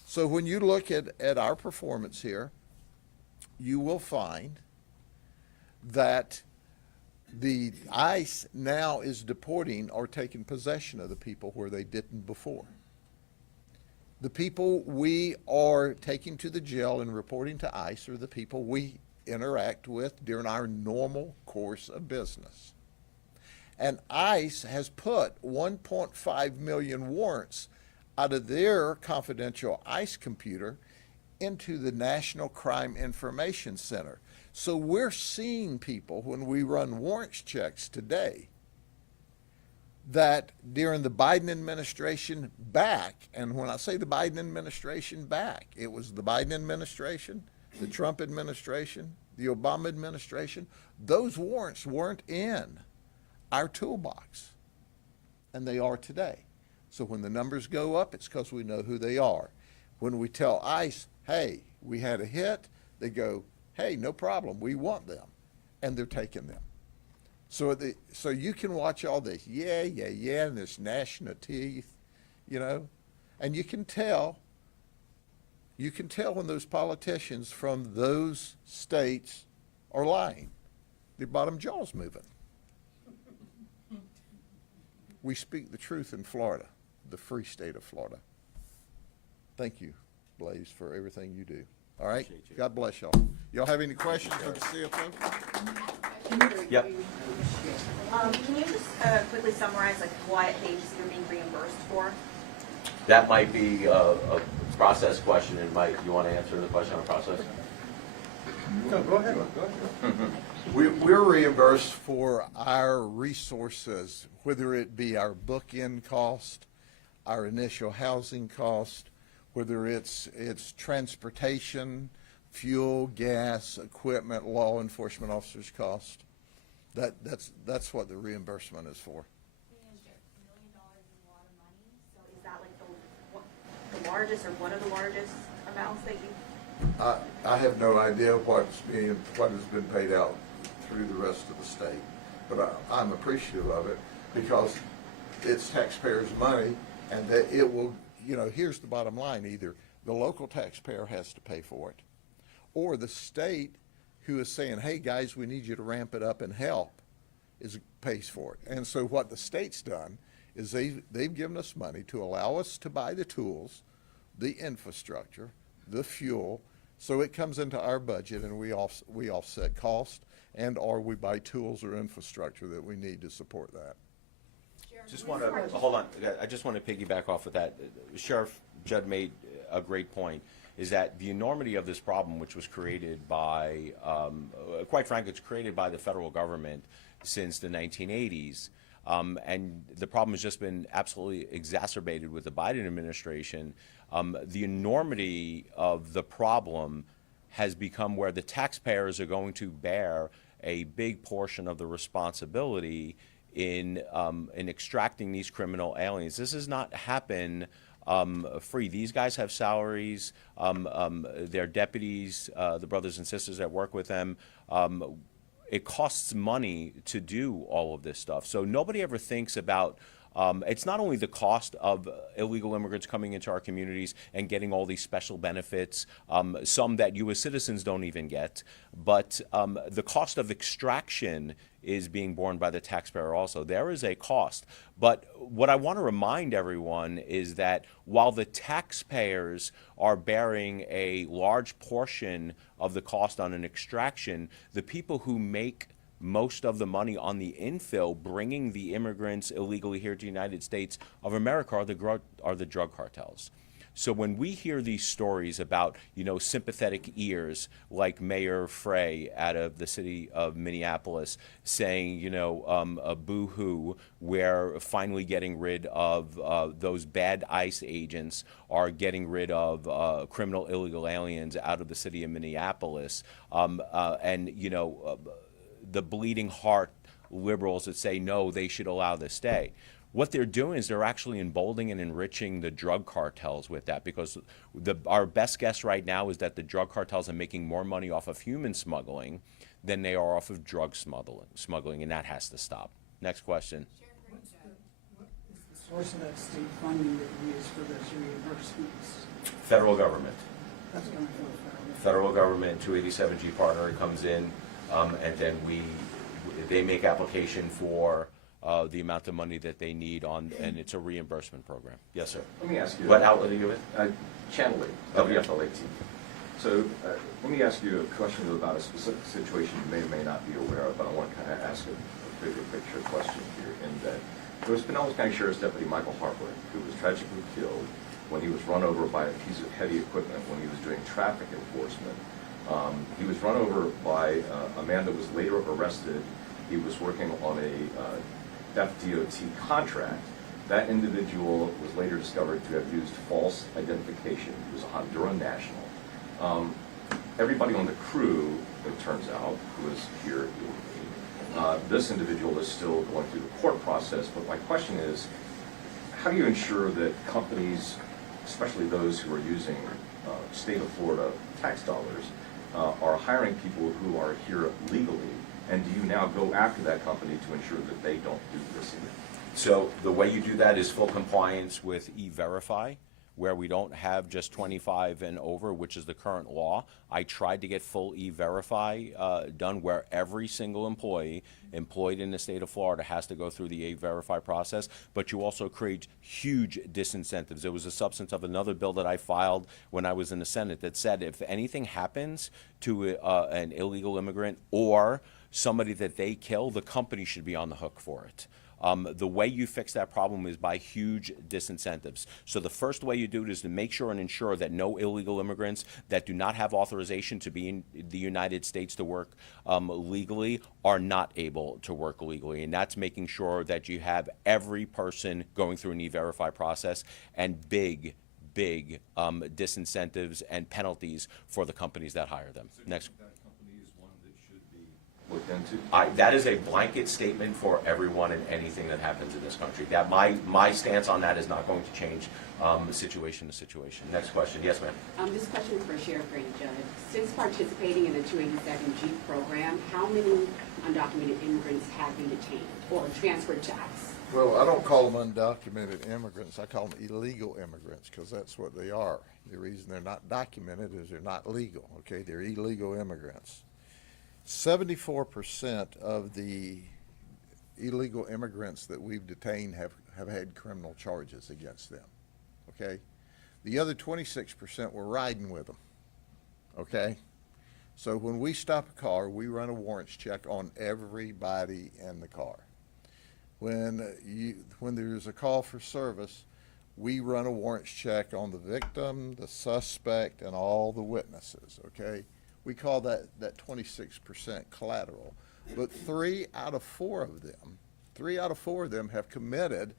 So when you look at our performance here, you will find that the ICE now is deporting or taking possession of the people where they didn't before. The people we are taking to the jail and reporting to ICE are the people we interact with during our normal course of business. And ICE has put 1.5 million warrants out of their confidential ICE computer into the National Crime Information Center. So we're seeing people when we run warrants checks today that during the Biden administration back, and when I say the Biden administration back, it was the Biden administration, the Trump administration, the Obama administration, those warrants weren't in our toolbox, and they are today. So when the numbers go up, it's because we know who they are. When we tell ICE, hey, we had a hit, they go, hey, no problem, we want them, and they're taking them. So you can watch all this, and this gnashing of teeth, you know? And you can tell when those politicians from those states are lying. Their bottom jaw's moving. We speak the truth in Florida, the free state of Florida. Thank you, Blaise, for everything you do. All right? God bless y'all. Y'all have any questions for the CFO? Yep. Can you just quickly summarize like what pages you're being reimbursed for? That might be a process question, and Mike, you want to answer the question on process? No, go ahead. We're reimbursed for our resources, whether it be our book-in cost, our initial housing cost, whether it's transportation, fuel, gas, equipment, law enforcement officers' cost. That's what the reimbursement is for. $1 million is a lot of money. So is that like the largest or one of the largest amounts that you? I have no idea what has been paid out through the rest of the state, but I'm appreciative of it because it's taxpayers' money, and that it will, here's the bottom line: either the local taxpayer has to pay for it, or the state, who is saying, "Hey guys, we need you to ramp it up and help," pays for it. And so what the state's done is they've given us money to allow us to buy the tools, the infrastructure, the fuel, so it comes into our budget and we offset cost, and or we buy tools or infrastructure that we need to support that. Just want to, hold on, I just want to piggyback off of that. Sheriff Judd made a great point, is that the enormity of this problem, which was created by, quite frankly, it's created by the federal government since the 1980s. And the problem has just been absolutely exacerbated with the Biden administration. The enormity of the problem has become where the taxpayers are going to bear a big portion of the responsibility in extracting these criminal aliens. This does not happen free. These guys have salaries. Their deputies, the brothers and sisters that work with them, it costs money to do all of this stuff. So nobody ever thinks about, it's not only the cost of illegal immigrants coming into our communities and getting all these special benefits, some that you as citizens don't even get, but the cost of extraction is being borne by the taxpayer also. There is a cost. But what I want to remind everyone is that while the taxpayers are bearing a large portion of the cost on an extraction, the people who make most of the money on the infill, bringing the immigrants illegally here to the United States of America, are the drug cartels. So when we hear these stories about, sympathetic ears like Mayor Frey out of the city of Minneapolis saying, a boo-hoo, we're finally getting rid of those bad ICE agents, are getting rid of criminal illegal aliens out of the city of Minneapolis, the bleeding heart liberals that say, no, they should allow this stay. What they're doing is they're actually emboldening and enriching the drug cartels with that, because our best guess right now is that the drug cartels are making more money off of human smuggling than they are off of drug smuggling, and that has to stop. Next question. What is the source of that state funding that we use for those reimbursements? Federal government. That's coming from the Federal government, 287G partner comes in, and then they make application for the amount of money that they need and it's a reimbursement program. Yes, sir. Let me ask you. What outlet are you with? Channel 8, WFLA-T. So let me ask you a question about a specific situation you may or may not be aware of, but I want to kind of ask a bigger picture question here, in that there was Pinellas County Sheriff's Deputy Michael Harper, who was tragically killed when he was run over by a piece of heavy equipment when he was doing traffic enforcement. He was run over by a man that was later arrested. He was working on a FDOT contract. That individual was later discovered to have used false identification. He was a Honduran national. Everybody on the crew, it turns out, who was here illegally. This individual is still going through the court process, but my question is, how do you ensure that companies, especially those who are using state of Florida tax dollars, are hiring people who are here legally, and do you now go after that company to ensure that they don't do this either? So the way you do that is full compliance with E-Verify, where we don't have just 25 and over, which is the current law. I tried to get full E-Verify done where every single employee employed in the state of Florida has to go through the E-Verify process, but you also create huge disincentives. There was a substance of another bill that I filed when I was in the Senate that said if anything happens to an illegal immigrant or somebody that they kill, the company should be on the hook for it. The way you fix that problem is by huge disincentives. So the first way you do it is to make sure and ensure that no illegal immigrants that do not have authorization to be in the United States to work legally are not able to work legally. And that's making sure that you have every person going through an E-Verify process and big disincentives and penalties for the companies that hire them. Next. Looked into? That is a blanket statement for everyone and anything that happens in this country. That my stance on that is not going to change situation to situation. Next question. Yes, ma'am. This question is for Sheriff Grady Judd. Since participating in the 287G program, how many undocumented immigrants have been detained or transferred to ICE? Well, I don't call them undocumented immigrants. I call them illegal immigrants because that's what they are. The reason they're not documented is they're not legal, okay? They're illegal immigrants. 74% of the illegal immigrants that we've detained have had criminal charges against them, okay? The other 26% were riding with them, okay? So when we stop a car, we run a warrants check on everybody in the car. When there's a call for service, we run a warrants check on the victim, the suspect, and all the witnesses, okay? We call that 26% collateral. But 3 out of 4 of them have committed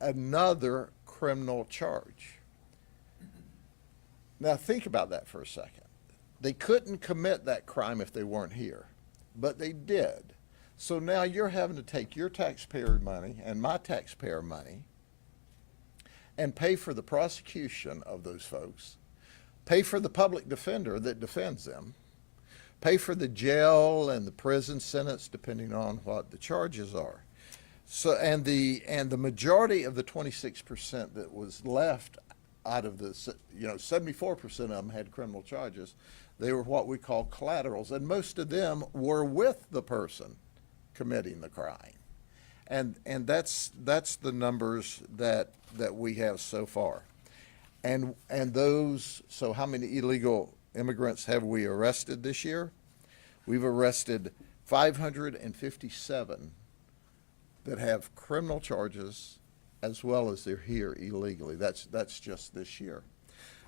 another criminal charge. Now think about that for a second. They couldn't commit that crime if they weren't here, but they did. So now you're having to take your taxpayer money and my taxpayer money and pay for the prosecution of those folks, pay for the public defender that defends them, pay for the jail and the prison sentence depending on what the charges are. So and the majority of the 26% that was left out of the 74% of them had criminal charges. They were what we call collaterals, and most of them were with the person committing the crime. And that's the numbers that we have so far. And those, so how many illegal immigrants have we arrested this year? We've arrested 557 that have criminal charges as well as they're here illegally. That's just this year.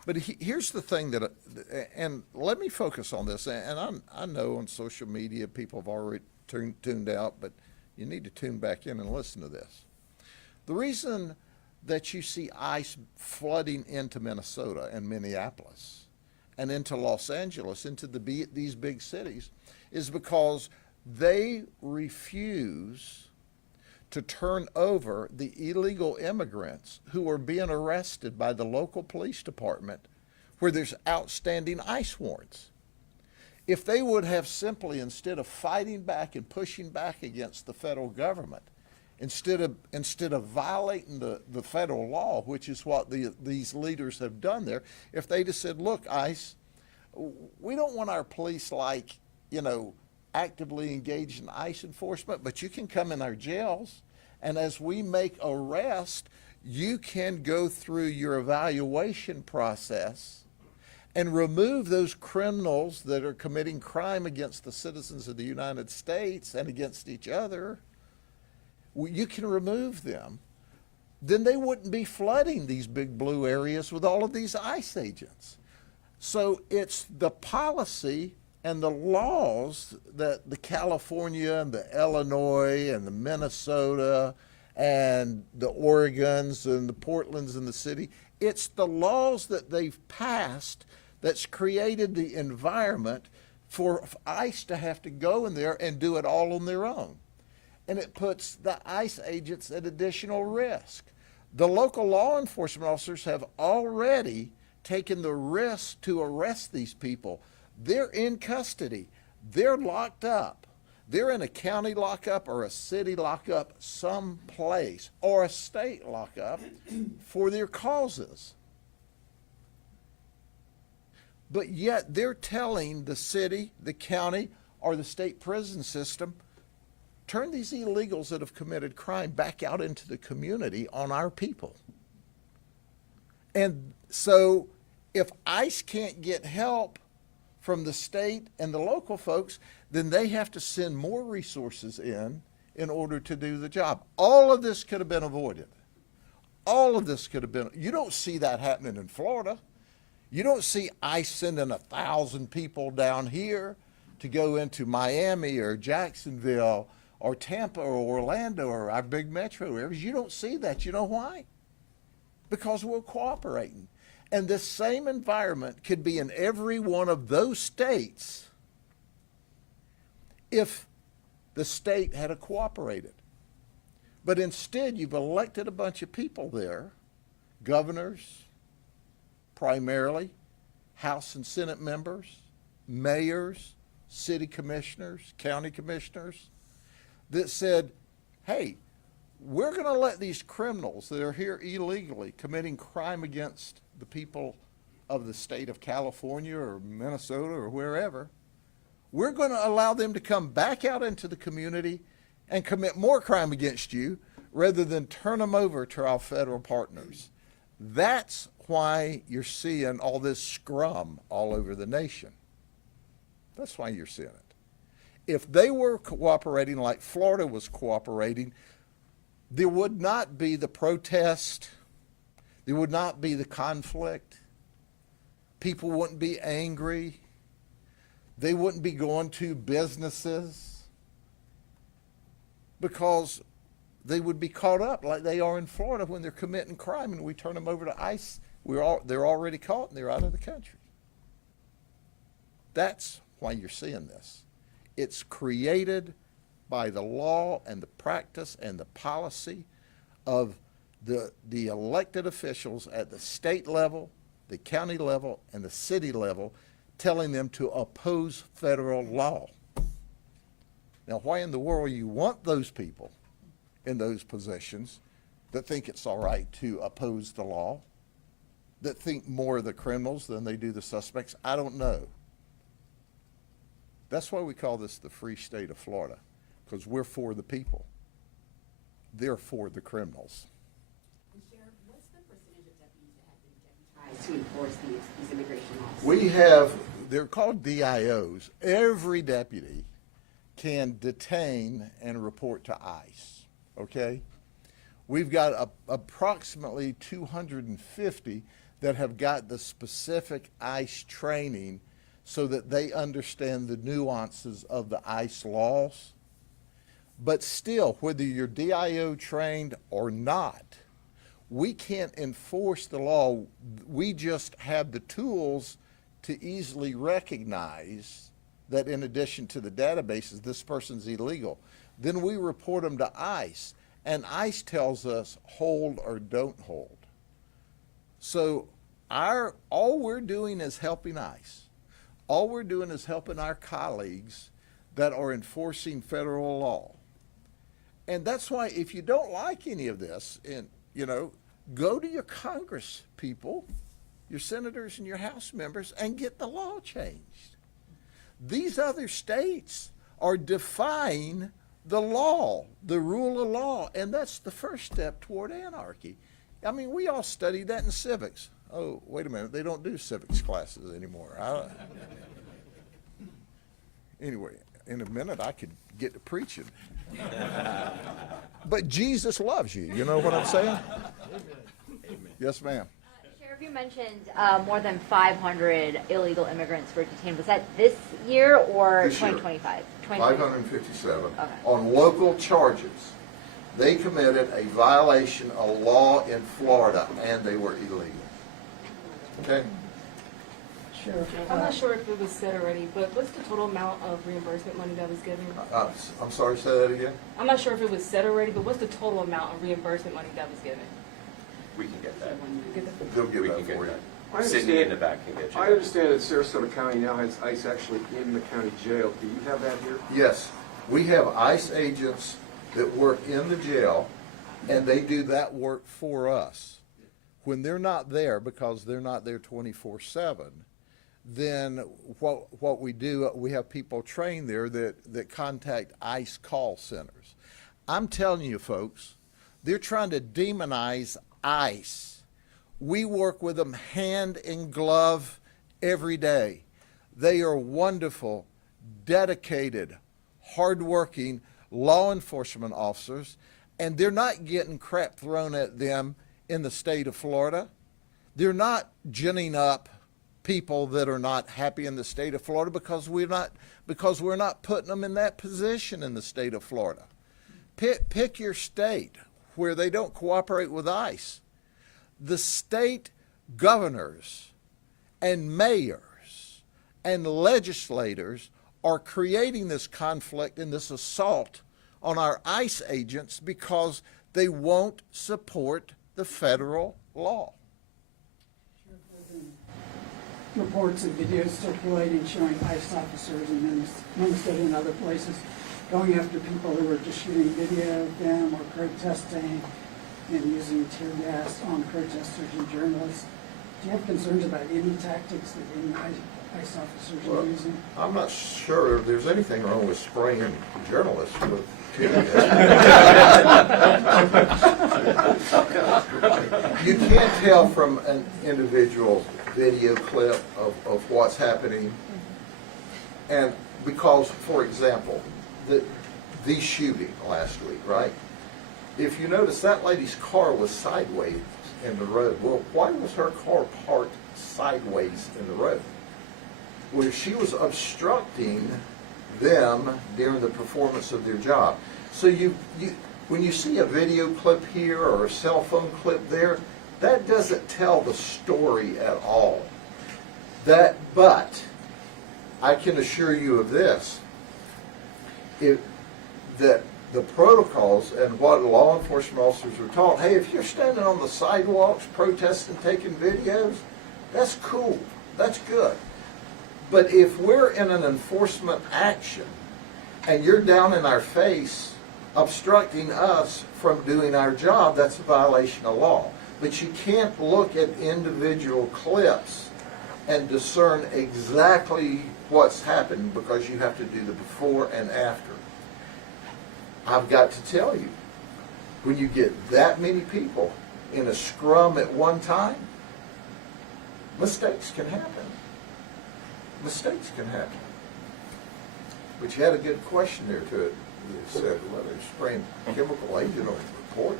But here's the thing that, and let me focus on this, and I know on social media people have already tuned out, but you need to tune back in and listen to this. The reason that you see ICE flooding into Minnesota and Minneapolis and into Los Angeles, into these big cities, is because they refuse to turn over the illegal immigrants who are being arrested by the local police department where there's outstanding ICE warrants. If they would have simply, instead of fighting back and pushing back against the federal government, instead of violating the federal law, which is what these leaders have done there, if they just said, look, ICE, we don't want our police actively engaged in ICE enforcement, but you can come in our jails, and as we make arrests, you can go through your evaluation process and remove those criminals that are committing crime against the citizens of the United States and against each other. You can remove them. Then they wouldn't be flooding these big blue areas with all of these ICE agents. So it's the policy and the laws that the California and the Illinois and the Minnesota and the Oregons and the Portlands and the city, it's the laws that they've passed that's created the environment for ICE to have to go in there and do it all on their own. And it puts the ICE agents at additional risk. The local law enforcement officers have already taken the risk to arrest these people. They're in custody. They're locked up. they're in a county lockup or a city lockup someplace, or a state lockup for their causes. But yet they're telling the city, the county, or the state prison system, turn these illegals that have committed crime back out into the community on our people. And so if ICE can't get help from the state and the local folks, then they have to send more resources in order to do the job. All of this could have been avoided. All of this could have been, you don't see that happening in Florida. You don't see ICE sending 1,000 people down here to go into Miami or Jacksonville or Tampa or Orlando or our big metro areas. You don't see that. You know why? Because we're cooperating. And this same environment could be in every one of those states if the state had cooperated. But instead, you've elected a bunch of people there, governors, primarily, House and Senate members, mayors, city commissioners, county commissioners, that said, hey, we're going to let these criminals that are here illegally committing crime against the people of the state of California or Minnesota or wherever, we're going to allow them to come back out into the community and commit more crime against you rather than turn them over to our federal partners. That's why you're seeing all this scrum all over the nation. That's why you're seeing it. If they were cooperating like Florida was cooperating, there would not be the protest, there would not be the conflict, people wouldn't be angry, they wouldn't be going to businesses because they would be caught up like they are in Florida when they're committing crime and we turn them over to ICE. They're already caught and they're out of the country. That's why you're seeing this. It's created by the law and the practice and the policy of the elected officials at the state level, the county level, and the city level, telling them to oppose federal law. Now, why in the world you want those people in those positions that think it's all right to oppose the law, that think more of the criminals than they do the suspects, I don't know. That's why we call this the free state of Florida, because we're for the people. They're for the criminals. And Sheriff, what's the percentage of deputies that have been deputized to enforce these immigration laws? We have, they're called DIOs. Every deputy can detain and report to ICE, okay? We've got approximately 250 that have got the specific ICE training so that they understand the nuances of the ICE laws. But still, whether you're DIO trained or not, we can't enforce the law. We just have the tools to easily recognize that in addition to the databases, this person's illegal. Then we report them to ICE, and ICE tells us hold or don't hold. So all we're doing is helping ICE. All we're doing is helping our colleagues that are enforcing federal law. And that's why if you don't like any of this, and go to your Congress people, your senators and your House members, and get the law changed. These other states are defying the law, the rule of law, and that's the first step toward anarchy. I mean, we all studied that in civics. Oh, wait a minute, they don't do civics classes anymore. Anyway, in a minute I could get to preaching. But Jesus loves you, you know what I'm saying? Amen. Yes, ma'am. Sheriff, you mentioned more than 500 illegal immigrants were detained. Was that this year or This year. 2025? 557 Okay. on local charges. They committed a violation of law in Florida, and they were illegal. Okay? Sheriff, I'm not sure if it was said already, but what's the total amount of reimbursement money that was given? I'm sorry, say that again? I'm not sure if it was said already, but what's the total amount of reimbursement money that was given? We can get that. They'll get We that can get for you. that. Sydney in the back can get you. I understand that Sarasota County now has ICE actually in the county jail. Do you have that here? Yes. We have ICE agents that work in the jail, and they do that work for us. When they're not there, because they're not there 24/7, then what we do, we have people trained there that contact ICE call centers. I'm telling you, folks, they're trying to demonize ICE. We work with them hand in glove every day. They are wonderful, dedicated, hardworking law enforcement officers, and they're not getting crap thrown at them in the state of Florida. They're not ginning up people that are not happy in the state of Florida because we're not putting them in that position in the state of Florida. Pick your state where they don't cooperate with ICE. The state governors and mayors and legislators are creating this conflict and this assault on our ICE agents because they won't support the federal law. Reports and videos circulating showing ICE officers in Minnesota and other places going after people who were just shooting video of them or protesting and using tear gas on protesters and journalists. Do you have concerns about any tactics that any ICE officers are using? I'm not sure there's anything wrong with spraying journalists with tear gas. You can't tell from an individual video clip of what's happening. And because, for example, the shooting last week, right? If you notice, that lady's car was sideways in the road. Well, why was her car parked sideways in the road? Well, she was obstructing them during the performance of their job. So when you see a video clip here or a cell phone clip there, that doesn't tell the story at all. But I can assure you of this, that the protocols and what law enforcement officers are taught, hey, if you're standing on the sidewalks protesting, taking videos, that's cool, that's good. But if we're in an enforcement action and you're down in our face obstructing us from doing our job, that's a violation of law. But you can't look at individual clips and discern exactly what's happened because you have to do the before and after. I've got to tell you, when you get that many people in a scrum at one time, mistakes can happen. Mistakes can happen. But you had a good question there to it. You said, well, they're spraying chemical agent on the report.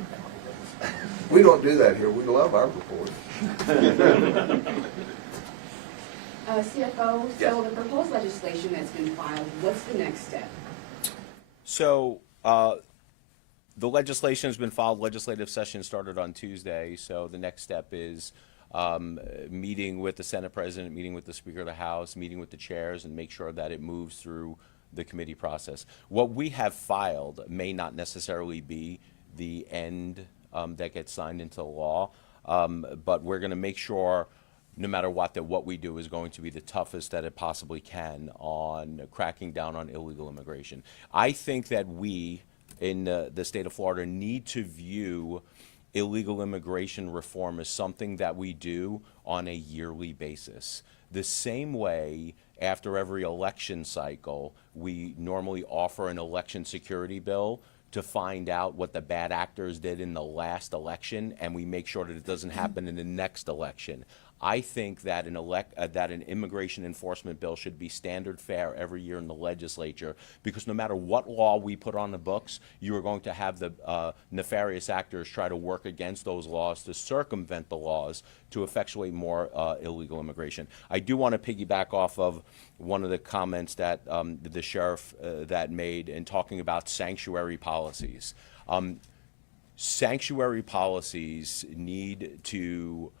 We don't do that here. We love our reporters. CFO, so the proposed legislation that's been filed, what's the next step? So the legislation has been filed. Legislative session started on Tuesday. So the next step is meeting with the Senate President, meeting with the Speaker of the House, meeting with the chairs, and make sure that it moves through the committee process. What we have filed may not necessarily be the end that gets signed into law, but we're going to make sure, no matter what, that what we do is going to be the toughest that it possibly can on cracking down on illegal immigration. I think that we, in the state of Florida, need to view illegal immigration reform as something that we do on a yearly basis. The same way, after every election cycle, we normally offer an election security bill to find out what the bad actors did in the last election, and we make sure that it doesn't happen in the next election. I think that an immigration enforcement bill should be standard fare every year in the legislature, because no matter what law we put on the books, you are going to have the nefarious actors try to work against those laws to circumvent the laws to effectuate more illegal immigration. I do want to piggyback off of one of the comments that the sheriff that made in talking about sanctuary policies. Sanctuary policies need to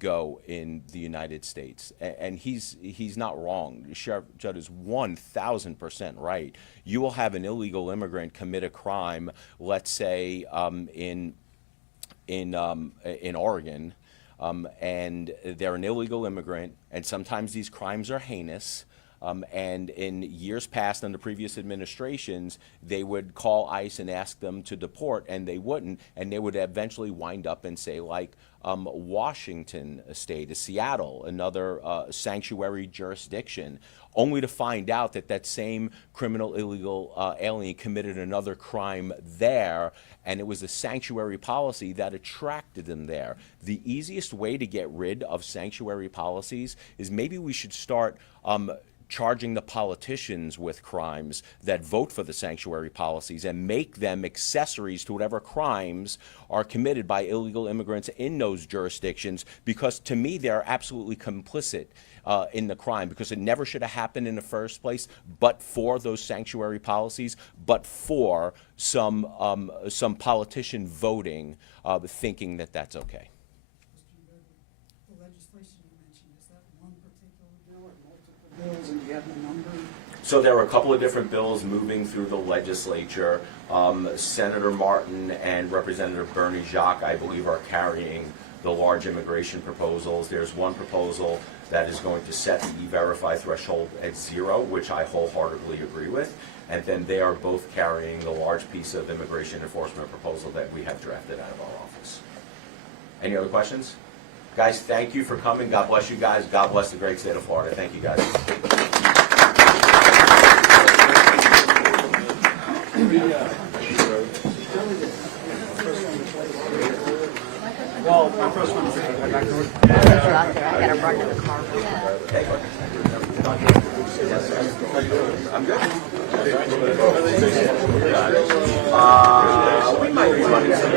go in the United States, and he's not wrong. Sheriff Judd is 1,000% right. You will have an illegal immigrant commit a crime, let's say in Oregon, and they're an illegal immigrant, and sometimes these crimes are heinous. And in years past, under previous administrations, they would call ICE and ask them to deport, and they wouldn't, and they would eventually wind up and say, like, Washington State, Seattle, another sanctuary jurisdiction, only to find out that that same criminal illegal alien committed another crime there, and it was the sanctuary policy that attracted them there. The easiest way to get rid of sanctuary policies is maybe we should start charging the politicians with crimes that vote for the sanctuary policies and make them accessories to whatever crimes are committed by illegal immigrants in those jurisdictions, because to me they're absolutely complicit in the crime, because it never should have happened in the first place, but for those sanctuary policies, but for some politician voting, thinking that that's okay. The legislation you mentioned, is that one particular bill or multiple bills, and do you have the number? So there are a couple of different bills moving through the legislature. Senator Martin and Representative Bernie Jacques, I believe, are carrying the large immigration proposals. There's one proposal that is going to set the E-Verify threshold at 0, which I wholeheartedly agree with. And then they are both carrying the large piece of immigration enforcement proposal that we have drafted out of our office. Any other questions? Guys, thank you for coming. God bless you guys. God bless the great state of Florida. Thank you, guys. Well, my first one is I gotta run to the car. I'm good. We might be running some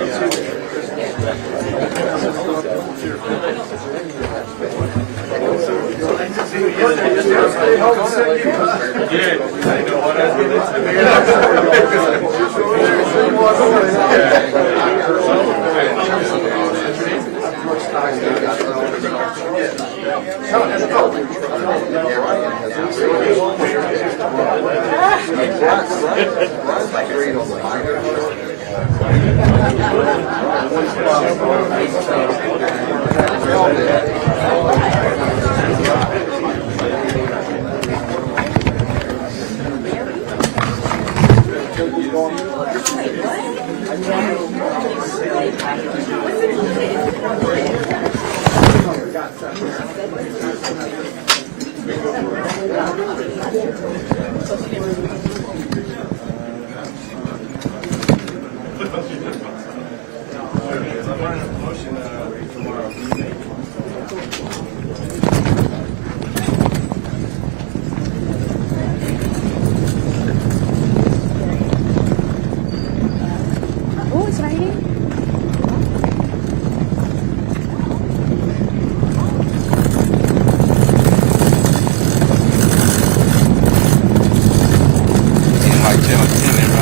Who was writing?